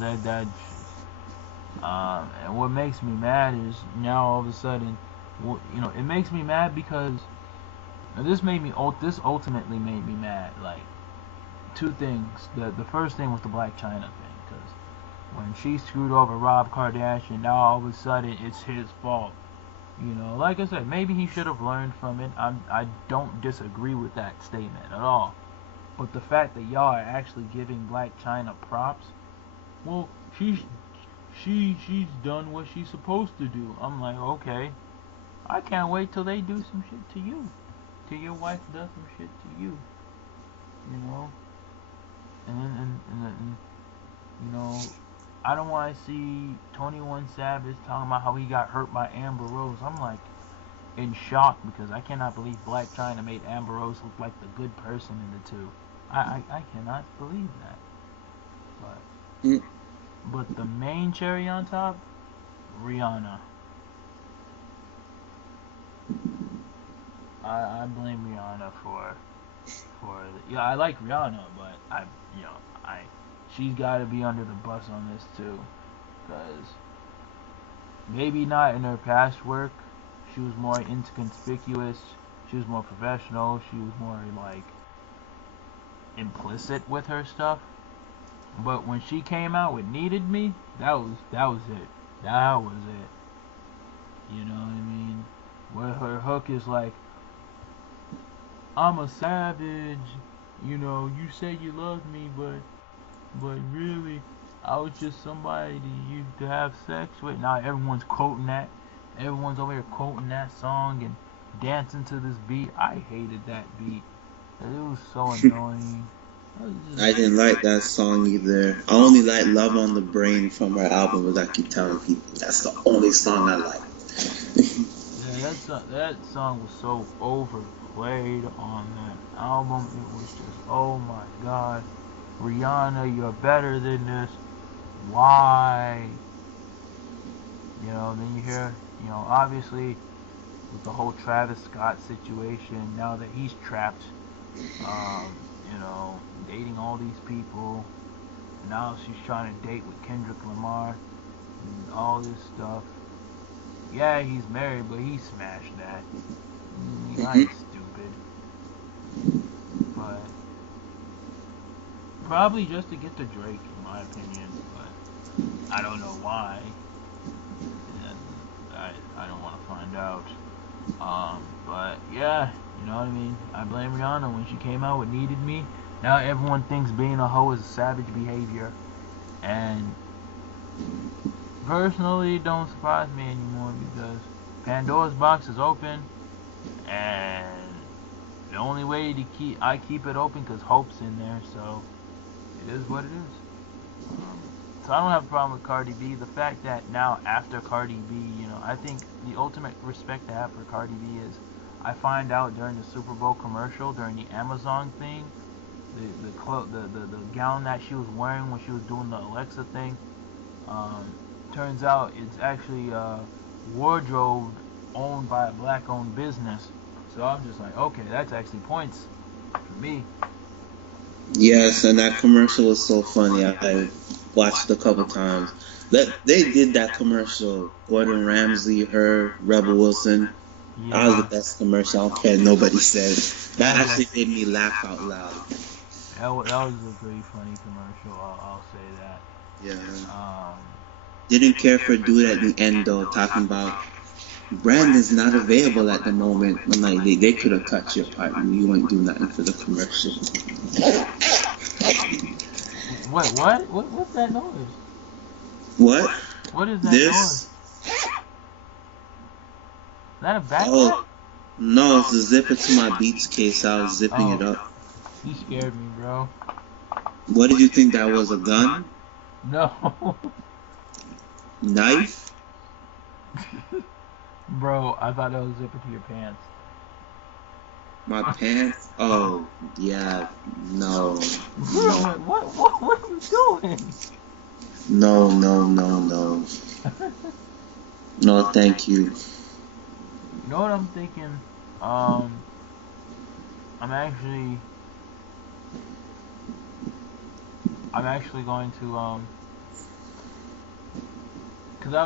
and what makes me mad is now all of a sudden, you know, it makes me mad because this ultimately made me mad. Like, two things. The first thing was the Black China thing, because when she screwed over Rob Kardashian, now all of a sudden it's his fault. You know, like I said, maybe he should have learned from it. I don't disagree with that statement at all. But the fact that y'all are actually giving Black China props, well, she's done what she's supposed to do. I'm like, okay, I can't wait till they do some shit to you, till your wife does some shit to you, you know. And you know, I don't want to see 21 Savage talking about how he got hurt by Amber Rose. I'm like in shock because I cannot believe Black China made Amber Rose look like the good person in the two. I cannot believe that. But the main cherry on top, Rihanna. I blame Rihanna for yeah, I like Rihanna, but she's got to be under the bus on this too, because maybe not in her past work. She was more inconspicuous. She was more professional. She was more like implicit with her stuff. But when she came out with "Needed Me," that was it. That was it. You know what I mean? Where her hook is like, "I'm a savage. You know, you say you love me, but really, I was just somebody to have sex with." Now everyone's quoting that. Everyone's over here quoting that song and dancing to this beat. I hated that beat. It was so annoying. I didn't like that song either. I only like "Love on the Brain" from her album, as I keep telling people. That's the only song I like. Yeah, that song was so overplayed on that album. It was just, oh my god, Rihanna, you're better than this. Why? You know, then you hear, you know, obviously with the whole Travis Scott situation, now that he's trapped, you know, dating all these people. Now she's trying to date with Kendrick Lamar and all this stuff. Yeah, he's married, but he smashed that. I'm stupid. But probably just to get to Drake, in my opinion. But I don't know why. And I don't want to find out. But yeah, you know what I mean? I blame Rihanna when she came out with "Needed Me." Now everyone thinks being a hoe is a savage behavior. And personally, it don't surprise me anymore because Pandora's box is open, and the only way to keep it open because Hope's in there, so it is what it is. So I don't have a problem with Cardi B. The fact that now after Cardi B, you know, I think the ultimate respect to have for Cardi B is I find out during the Super Bowl commercial, during the Amazon thing, the gown that she was wearing when she was doing the Alexa thing. Um, Turns out it's actually a wardrobe owned by a black-owned business. So I'm just like, okay, that's actually points for me. Yes, and that commercial was so funny. I watched it a couple times. They did that commercial. Gordon Ramsay, her, Rebel Wilson. That was the best commercial. I don't care what nobody says. That actually made me laugh out loud. That was a pretty funny commercial. I'll say that. Yeah. Didn't care for dude at the end though, talking about Brandon's not available at the moment. I'm like, they could have cut your part and you wouldn't do nothing for the commercial. Wait, what? What's that noise? What? What is that noise? Is that a backpack? Oh, no, it's a zipper to my Beats case. I was zipping it up. You scared me, bro. What did you think that was, a gun? No. Knife? Bro, I thought that was a zipper to your pants. My pants? Oh, yeah. No. Bro, what are you doing? No. No, thank you. You know what I'm thinking? I'm actually going to because I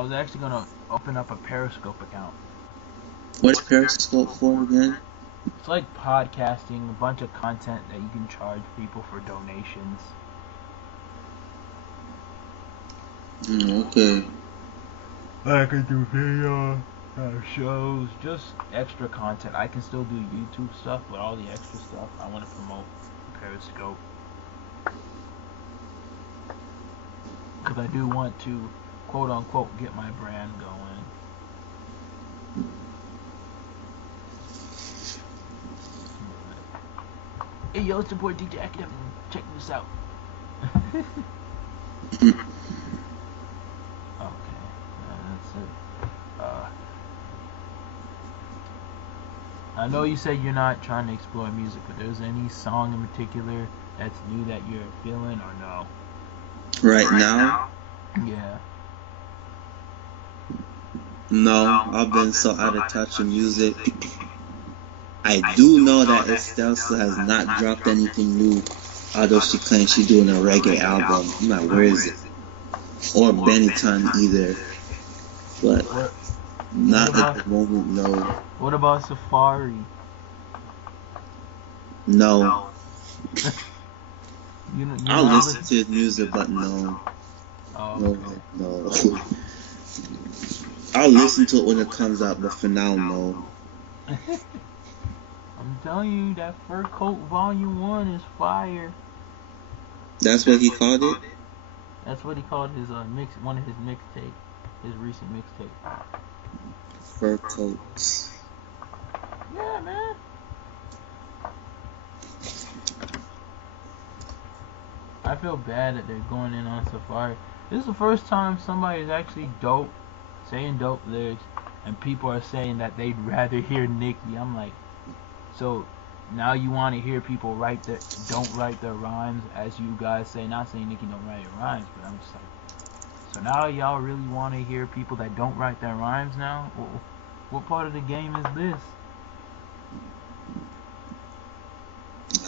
was actually gonna open up a Periscope account. What's Periscope for again? It's like podcasting, a bunch of content that you can charge people for donations. Okay. I can do video shows, just extra content. I can still do YouTube stuff, but all the extra stuff I want to promote Periscope. Because I do want to, quote unquote, get my brand going. Hey yo, it's your boy DJ Academic. Check this out. Okay, that's it. I know you said you're not trying to explore music, but there's any song in particular that's new that you're feeling or no? Right now? Yeah. No, I've been so out of touch with music. I do know that Estelle has not dropped anything new, although she claims she's doing a reggae album. I'm like, where is it? Or Benetton either. But not at the moment, no. What about Safari? No. I'll listen to his music, but no. Oh, okay. No. I'll listen to it when it comes out, but for now, no. I'm telling you, that Fur Coat Volume 1 is fire. That's what he called it? That's what he called his one of his mixtape, his recent mixtape. Fur Coats. Yeah, man. I feel bad that they're going in on Safari. This is the first time somebody is actually saying dope lyrics, and people are saying that they'd rather hear Nicki. I'm like, so now you want to hear people don't write their rhymes, as you guys say. Not saying Nicki don't write her rhymes, but I'm just like, so now y'all really want to hear people that don't write their rhymes now? What part of the game is this?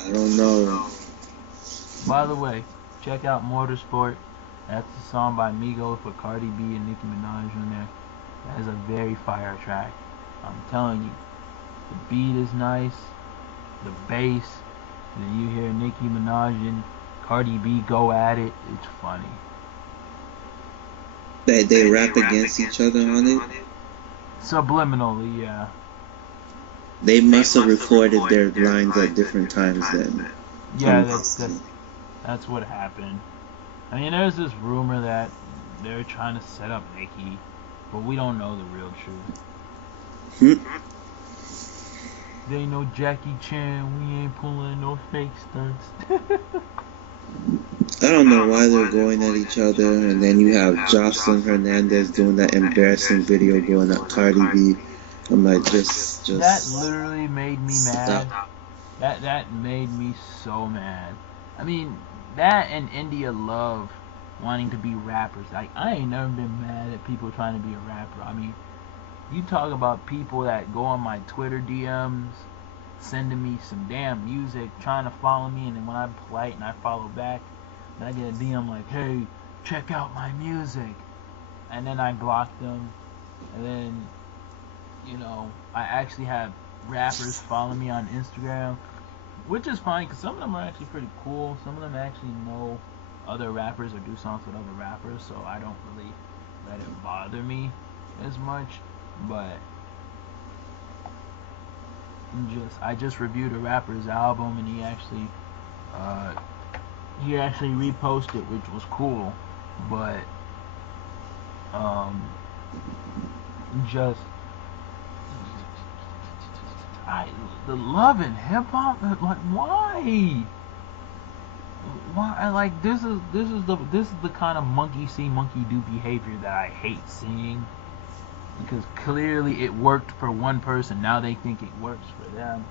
I don't know. By the way, check out Motorsport. That's a song by Migos with Cardi B and Nicki Minaj on there. That is a very fire track. I'm telling you. The beat is nice. The bass. And then you hear Nicki Minaj and Cardi B go at it. It's funny. They rap against each other on it? Subliminally, yeah. They must have recorded their lines at different times then. Yeah, that's what happened. I mean, there's this rumor that they're trying to set up Nicki, but we don't know the real truth. They ain't no Jackie Chan, we ain't pulling no fake stunts. I don't know why they're going at each other, and then you have Jocelyn Hernandez doing that embarrassing video going at Cardi B. I'm like, just that literally made me mad. That made me so mad. I mean, that and India love wanting to be rappers. Like, I ain't never been mad at people trying to be a rapper. I mean, you talk about people that go on my Twitter DMs sending me some damn music, trying to follow me, and then when I'm polite and I follow back, then I get a DM like, hey, check out my music. And then I block them. And then, I actually have rappers follow me on Instagram, which is fine because some of them are actually pretty cool. Some of them actually know other rappers or do songs with other rappers, so I don't really let it bother me as much. But I just reviewed a rapper's album, and uh, he actually reposted, which was cool. But um, just the love in hip hop, like why? Why? Like this is the kind of monkey see monkey do behavior that I hate seeing, because clearly it worked for one person. Now they think it works for them.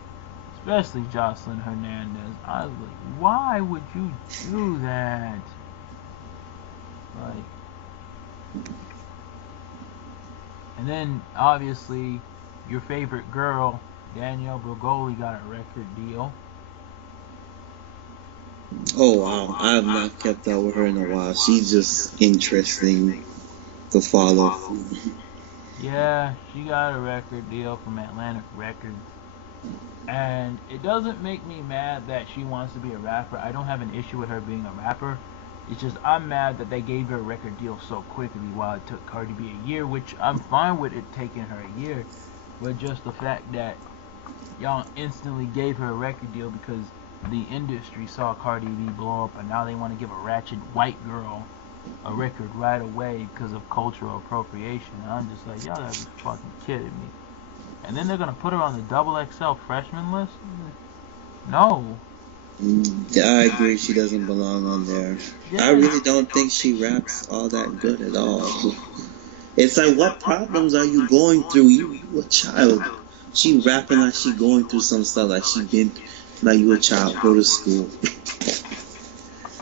Especially Jocelyn Hernandez. I was like, why would you do that? Like, and then obviously your favorite girl, Danielle Bregoli, got a record deal. Oh wow, I have not kept up with her in a while. She's just interesting to follow. Yeah, she got a record deal from Atlantic Records. And it doesn't make me mad that she wants to be a rapper. I don't have an issue with her being a rapper. It's just I'm mad that they gave her a record deal so quickly while it took Cardi B a year, which I'm fine with it taking her a year. But just the fact that y'all instantly gave her a record deal because the industry saw Cardi B blow up, and now they want to give a ratchet white girl a record right away because of cultural appropriation. And I'm just like, y'all gotta be fucking kidding me. And then they're gonna put her on the double XL freshman list? No. I agree, she doesn't belong on there. Yeah. I really don't think she raps all that good at all. It's like, what problems are you going through? You a child. She rapping like she going through some stuff, like she been, like you a child, go to school.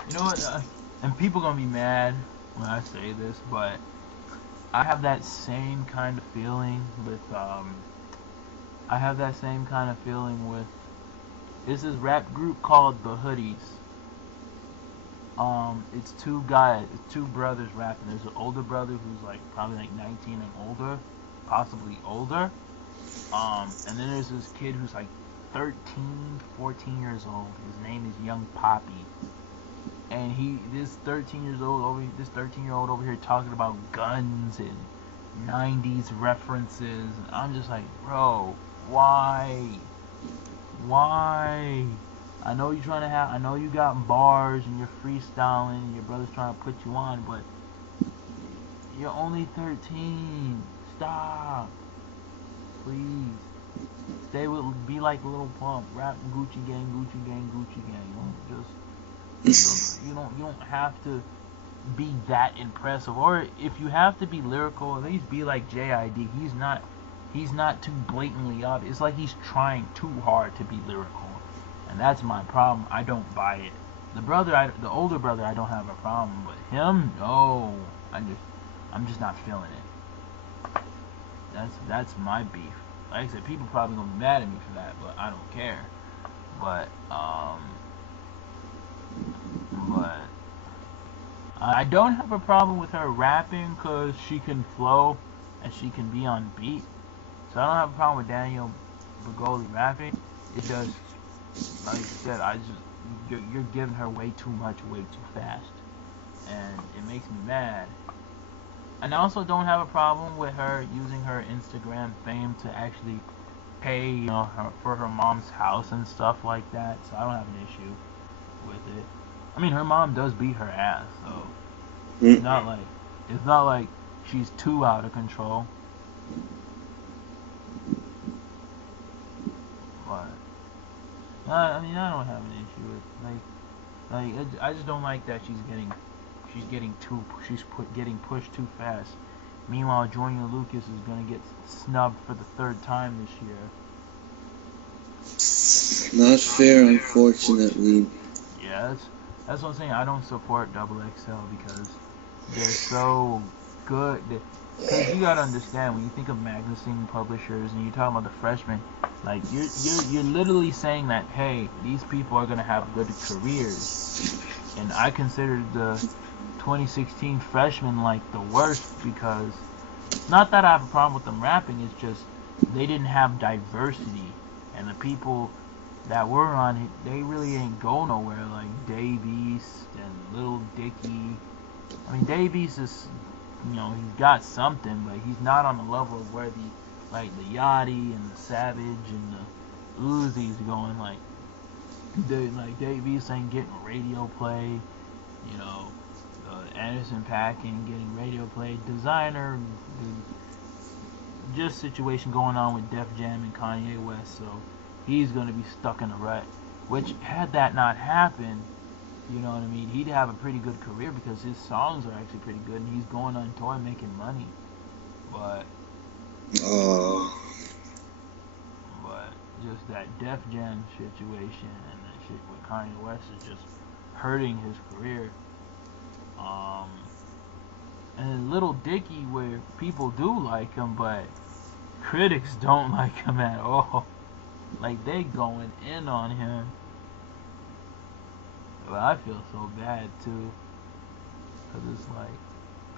You know what? And people gonna be mad when I say this, but I have that same kind of feeling with I have that same kind of feeling with this is rap group called The Hoodies. It's two brothers rapping. There's an older brother who's like probably like 19 and older, possibly older. And then there's this kid who's like 13, 14 years old. His name is Young Poppy. And this 13-year-old over here talking about guns and 90s references. And I'm just like, bro, why? Why? I know I know you got bars and you're freestyling and your brother's trying to put you on, but you're only 13. Stop. Please. Be like Lil Pump. Rap Gucci Gang, Gucci Gang, Gucci Gang. You don't have to be that impressive. Or if you have to be lyrical, at least be like JID. He's not too blatantly obvious. It's like he's trying too hard to be lyrical. And that's my problem. I don't buy it. The older brother, I don't have a problem, but him, no. I'm just not feeling it. That's my beef. Like I said, people probably gonna be mad at me for that, but I don't care. But I don't have a problem with her rapping because she can flow and she can be on beat. So I don't have a problem with Daniel Bergoli rapping. It does, like I said, you're giving her way too much, way too fast, and it makes me mad. And I also don't have a problem with her using her Instagram fame to actually pay, for her mom's house and stuff like that. So I don't have an issue with it. I mean, her mom does beat her ass, so it's not like she's too out of control. But I mean, I don't have an issue with I just don't like that getting pushed too fast. Meanwhile, Joyner Lucas is gonna get snubbed for the third time this year. Not fair, unfortunately. Yeah, that's what I'm saying. I don't support Double XL because they're so good. Because you gotta understand when you think of magazine publishers and you talk about the freshmen, like you're literally saying that hey, these people are gonna have good careers, and I consider the 2016 freshmen like the worst because it's not that I have a problem with them rapping. It's just they didn't have diversity, and the people that were on it, they really ain't go nowhere. Like Dave East and Little Dicky. I mean, Dave East is, he's got something, but he's not on the level of where the Yachty and the Savage and the Uzi's going. Like Dave East ain't getting radio play. You know, Anderson .Paak ain't getting radio play. Designer, just situation going on with Def Jam and Kanye West, so he's gonna be stuck in a rut. Which, had that not happened, you know what I mean, he'd have a pretty good career because his songs are actually pretty good, and he's going on tour making money. But just that Def Jam situation and that shit with Kanye West is just hurting his career. And Little Dicky, where people do like him, but critics don't like him at all. Like, they going in on him. But I feel so bad too, cause it's like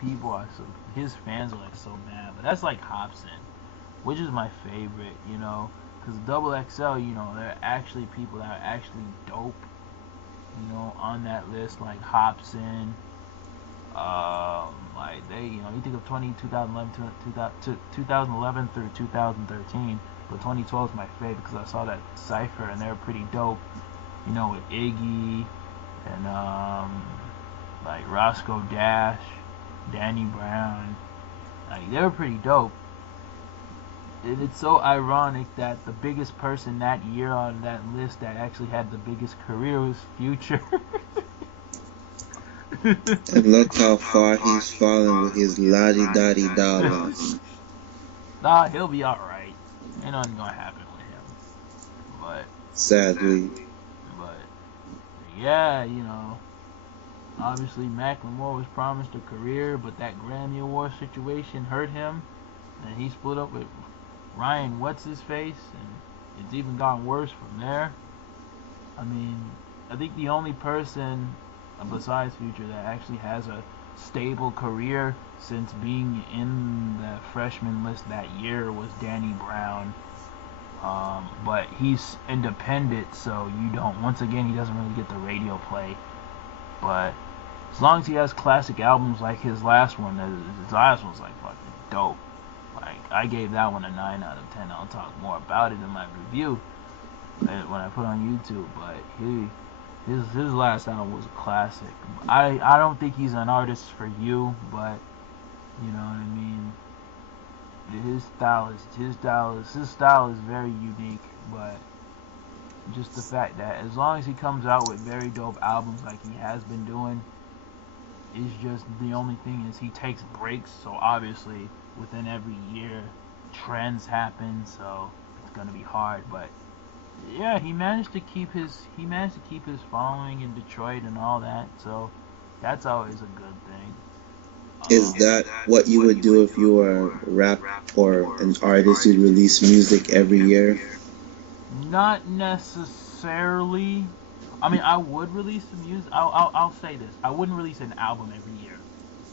people are so, his fans are like so mad. But that's like Hobson, which is my favorite, cause Double XL, there are actually people that are actually dope, on that list, like Hobson. Like they, you think of 2011 through 2013, but 2012 is my favorite because I saw that cipher and they're pretty dope, with Iggy and like Roscoe Dash, Danny Brown, like they were pretty dope. And it's so ironic that the biggest person that year on that list that actually had the biggest career was Future. And look how far he's fallen with his la-di-da-di dollar. Nah, he'll be alright. Ain't nothing gonna happen with him. But Sadly. But yeah, obviously Macklemore was promised a career, but that Grammy Award situation hurt him, and he split up with Ryan What's His Face, and it's even gotten worse from there. I mean, I think the only person besides Future that actually has a stable career since being in the freshman list that year was Danny Brown. But he's independent, so once again, he doesn't really get the radio play. But as long as he has classic albums like his last one's like fucking dope. Like, I gave that one a 9 out of 10. I'll talk more about it in my review when I put on YouTube. But his last album was a classic. I don't think he's an artist for you, but you know what I mean. His style is very unique, but just the fact that as long as he comes out with very dope albums like he has been doing, is just the only thing is he takes breaks. So obviously within every year trends happen, so it's gonna be hard. But yeah, he managed to keep his following in Detroit and all that, so that's always a good thing. Is that what you would do if you were a rap or an artist? You'd release music every year? Not necessarily. I mean, I would release some music. I'll say this: I wouldn't release an album every year.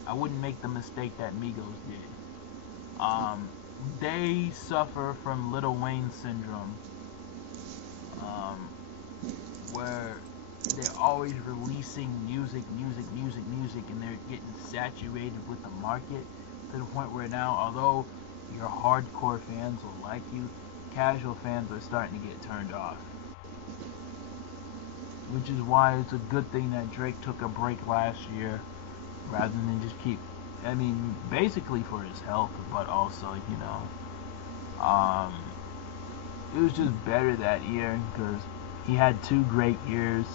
I wouldn't make the mistake that Migos did. They suffer from Lil Wayne syndrome, where they're always releasing music, and they're getting saturated with the market to the point where now, although your hardcore fans will like you, casual fans are starting to get turned off. Which is why it's a good thing that Drake took a break last year rather than just keep. I mean, basically for his health, but also, it was just better that year because he had 2 great years.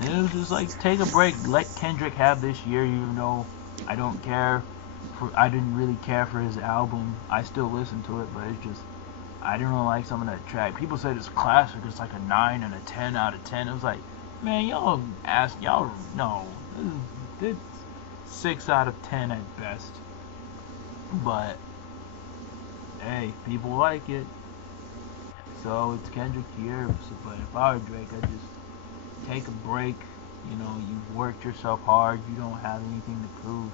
And it was just like, take a break. Let Kendrick have this year, even though I didn't really care for his album. I still listen to it, but it's just, I didn't really like some of that track. People say this classic is like a 9 and a 10 out of 10. It was like, man, y'all no, it's 6 out of 10 at best. But hey, people like it. So it's Kendrick here. But if I were Drake, I'd just take a break. You know, you've worked yourself hard. You don't have anything to prove.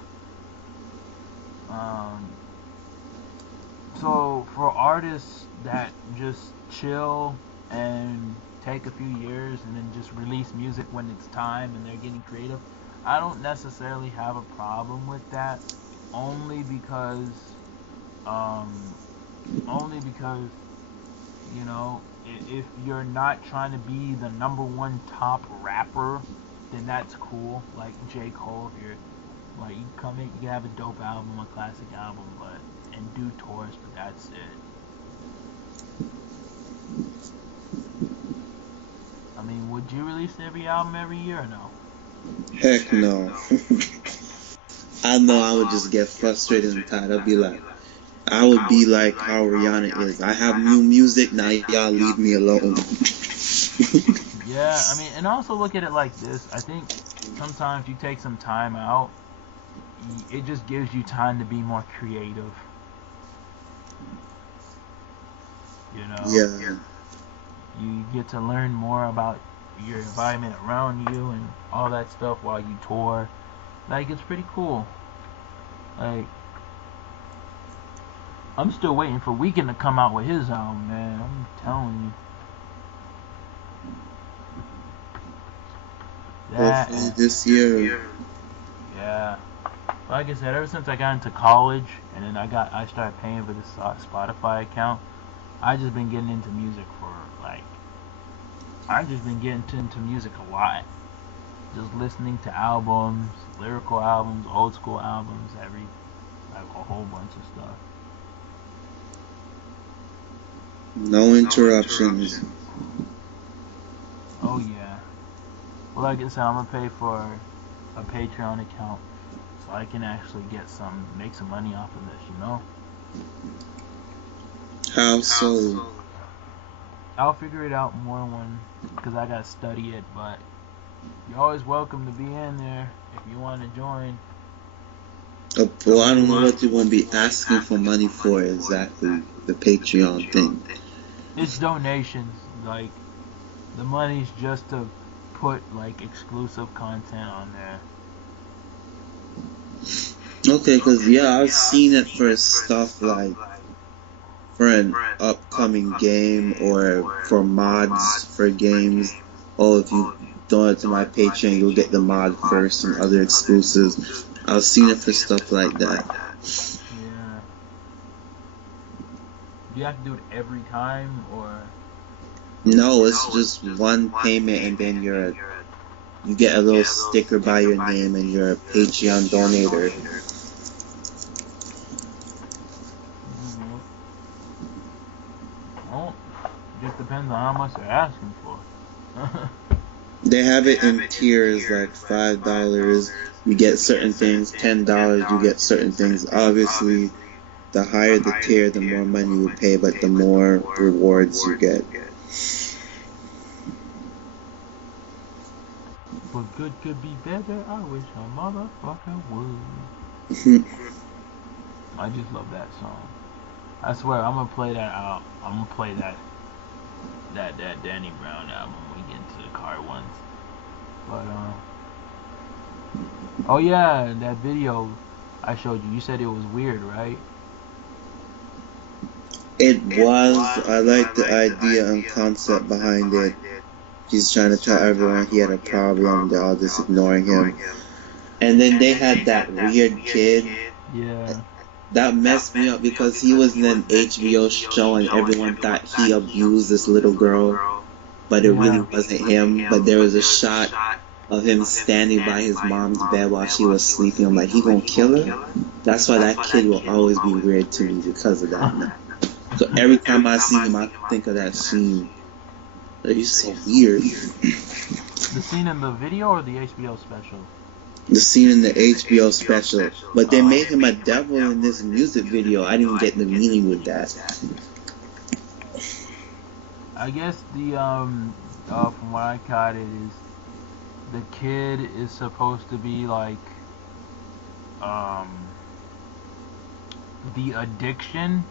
So for artists that just chill and take a few years and then just release music when it's time and they're getting creative, I don't necessarily have a problem with that. Only because, you know, if you're not trying to be the #1 top rapper, then that's cool. Like J. Cole, if you're like, you come in, you have a dope album, a classic album, and do tours, but that's it. I mean, would you release every album every year or no? Heck no. I know I would just get frustrated and tired. I would be like how Rihanna is. I have new music, now y'all leave me alone. Yeah, I mean, and also look at it like this. I think sometimes you take some time out, it just gives you time to be more creative. You know? Yeah. You get to learn more about your environment around you and all that stuff while you tour. Like, it's pretty cool. Like, I'm still waiting for Weeknd to come out with his album, man. I'm telling you. Hopefully this year. Yeah. Like I said, ever since I got into college and then I started paying for this Spotify account, I just been getting into music I've just been getting into music a lot. Just listening to albums, lyrical albums, old school albums, a whole bunch of stuff. No interruptions. Oh yeah. Well, like I said, I'm gonna pay for a Patreon account so I can actually make some money off of this, you know? How so? I'll figure it out more because I gotta study it, but you're always welcome to be in there if you want to join. Well, I don't know what you want to be asking for money for exactly, the Patreon thing. It's donations. Like, the money's just to put, like, exclusive content on there. Okay, because, yeah, I've seen it for stuff like for an upcoming game or for mods for games. Oh, if you donate to my Patreon, you'll get the mod first and other exclusives. I've seen it for stuff like that. Yeah. Do you have to do it every time, or? No, it's just one payment and then you get a little sticker by your name and you're a Patreon donator. Well, it just depends on how much they're asking for. They have it in tiers, like $5 you get certain things, $10 you get certain things. Obviously, the higher the tier, the more money you pay, but the more rewards you get. But good could be better, I wish a motherfucker would. I just love that song. I swear, I'm gonna play that out. I'm gonna play that Danny Brown album when we get into the car once. But oh yeah, that video I showed you. You said it was weird, right? It was. I like the idea and concept behind it. He's trying to tell everyone he had a problem. They're all just ignoring him. And then they had that weird kid. Yeah. That messed me up because he was in an HBO show and everyone thought he abused this little girl, but it really wasn't him. But there was a shot of him standing by his mom's bed while she was sleeping. I'm like, he gonna kill her? That's why that kid will always be weird to me because of that. So every time I see him, I think of that scene. He's so weird. The scene in the video or the HBO special? The scene in the HBO special. But they made him a devil in this music video. I didn't get the meaning with that. I guess the from what I caught it is the kid is supposed to be like um the addiction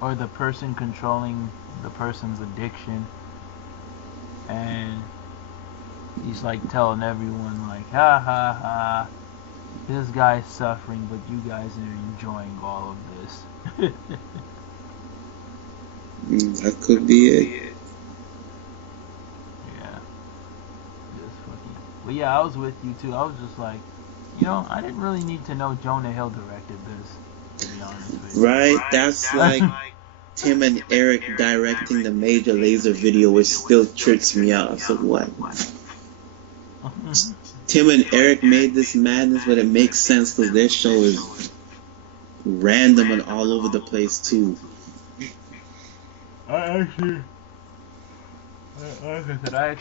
or the person controlling the person's addiction, and he's like telling everyone like, ha ha ha, this guy's suffering but you guys are enjoying all of this. That could be it. Yeah, just fucking. But yeah, I was with you too. I was just like, I didn't really need to know Jonah Hill directed this, to be honest with you. Right? That's like Tim and Eric directing the Major Lazer video, which still trips me out. I said, what? Tim and Eric made this madness, but it makes sense because their show is random and all over the place too. Like I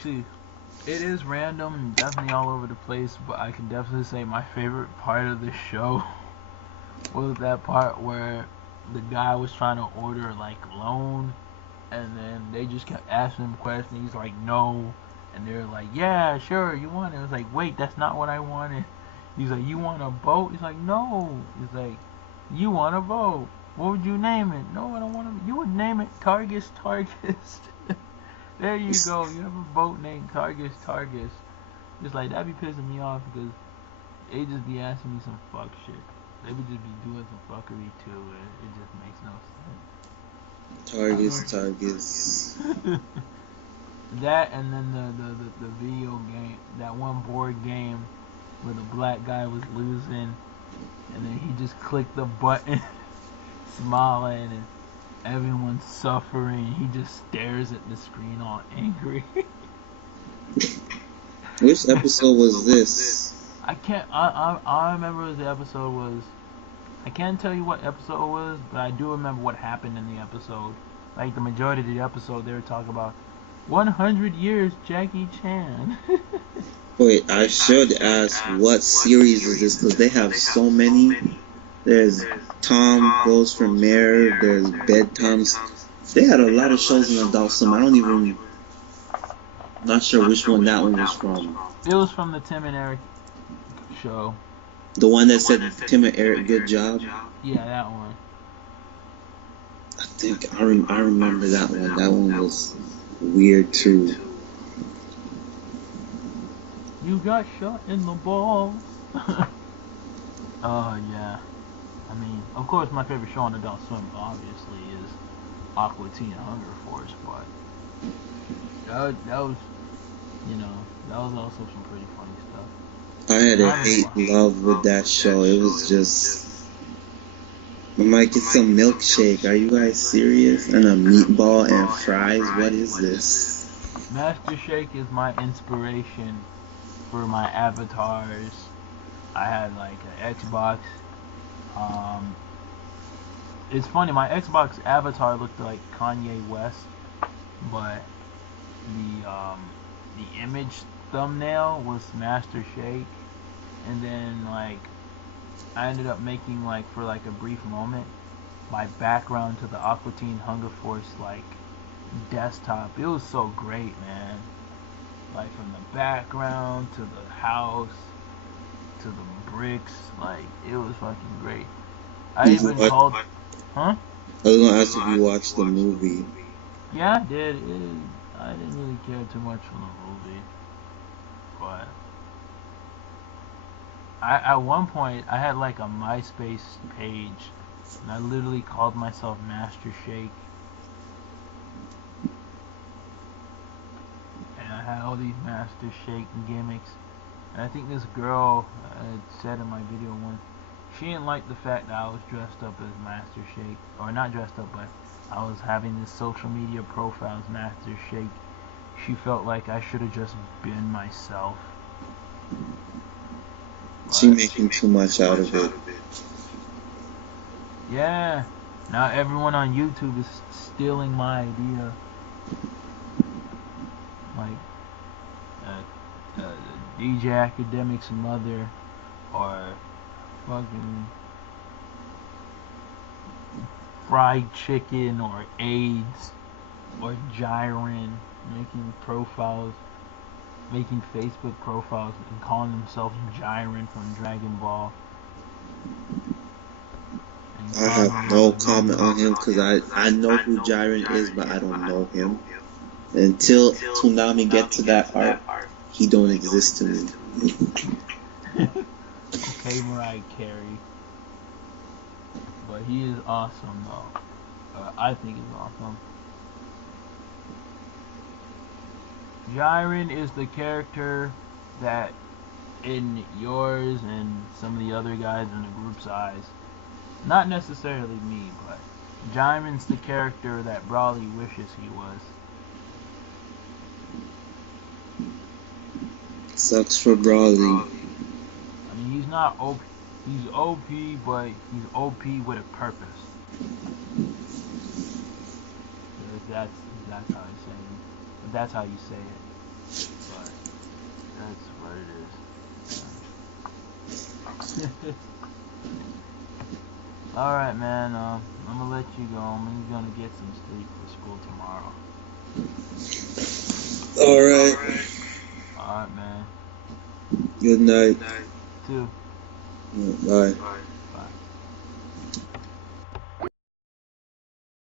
said, it is random and definitely all over the place, but I can definitely say my favorite part of the show was that part where the guy was trying to order like loan, and then they just kept asking him questions. He's like, no, and they're like, yeah, sure, you want it. It was like, wait, that's not what I wanted. He's like, you want a boat? He's like, no. He's like, you want a boat? What would you name it? No, I don't want to. You would name it Targus. There you go. You have a boat named Targus. Just like that be pissing me off because they just be asking me some fuck shit. They would just be doing some fuckery too. It just makes no sense. Targus. That and then the video game, that one board game where the black guy was losing, and then he just clicked the button, smiling, and everyone's suffering. He just stares at the screen all angry. Which episode was this? I can't. I remember the episode was. I can't tell you what episode it was, but I do remember what happened in the episode. Like the majority of the episode, they were talking about 100 years Jackie Chan. Wait, I should ask what series is this because they have so many. There's Tom Goes for Mayor. There's Bedtimes. They had a lot of shows in Adult Swim. I don't even. Not sure which one that one was from. It was from the Tim and Eric show. The one that said Tim and Eric, good job? Yeah, that one. I think I remember that one. That one was weird too. You got shot in the balls. Oh, yeah. I mean, of course, my favorite show on Adult Swim, obviously, is Aqua Teen Hunger Force, but that was, that was also some pretty funny stuff. I had a hate love with that show. It was just, I'm like, it's a milkshake. Are you guys serious? And a meatball and fries? What is this? Master Shake is my inspiration for my avatars. I had like an Xbox. It's funny, my Xbox avatar looked like Kanye West, but the image thumbnail was Master Shake, and then like I ended up making like for like a brief moment my background to the Aqua Teen Hunger Force like desktop. It was so great, man. Like from the background to the house to the bricks, like it was fucking great. I even called, huh? I was gonna ask if you watched the movie. Yeah, I did. I didn't really care too much for the movie, but at one point I had like a MySpace page, and I literally called myself Master Shake, and I had all these Master Shake gimmicks. And I think this girl said in my video once, she didn't like the fact that I was dressed up as Master Shake, or not dressed up, but I was having this social media profile as Master Shake. She felt like I should have just been myself. She making too much out of it. Yeah. Now everyone on YouTube is stealing my idea. Like, DJ Academic's mother, or fucking fried chicken, or AIDS. Or Jiren making profiles, making Facebook profiles and calling himself Jiren from Dragon Ball. I have no comment on him because I know who Jiren is, but I don't know him. Until Toonami get to that art, he don't exist to me. Okay, Mariah Carey. But he is awesome though. I think he's awesome. Jiren is the character that in yours and some of the other guys in the group's eyes, not necessarily me, but Jiren's the character that Brawley wishes he was. Sucks for Brawley. I mean, he's not OP. He's OP, but he's OP with a purpose. That's how I say it. But that's how you say it. But that's what it is. All right, man. I'm gonna let you go. I'm gonna get some sleep for school tomorrow. All right. All right, man. Good night. Too. Bye.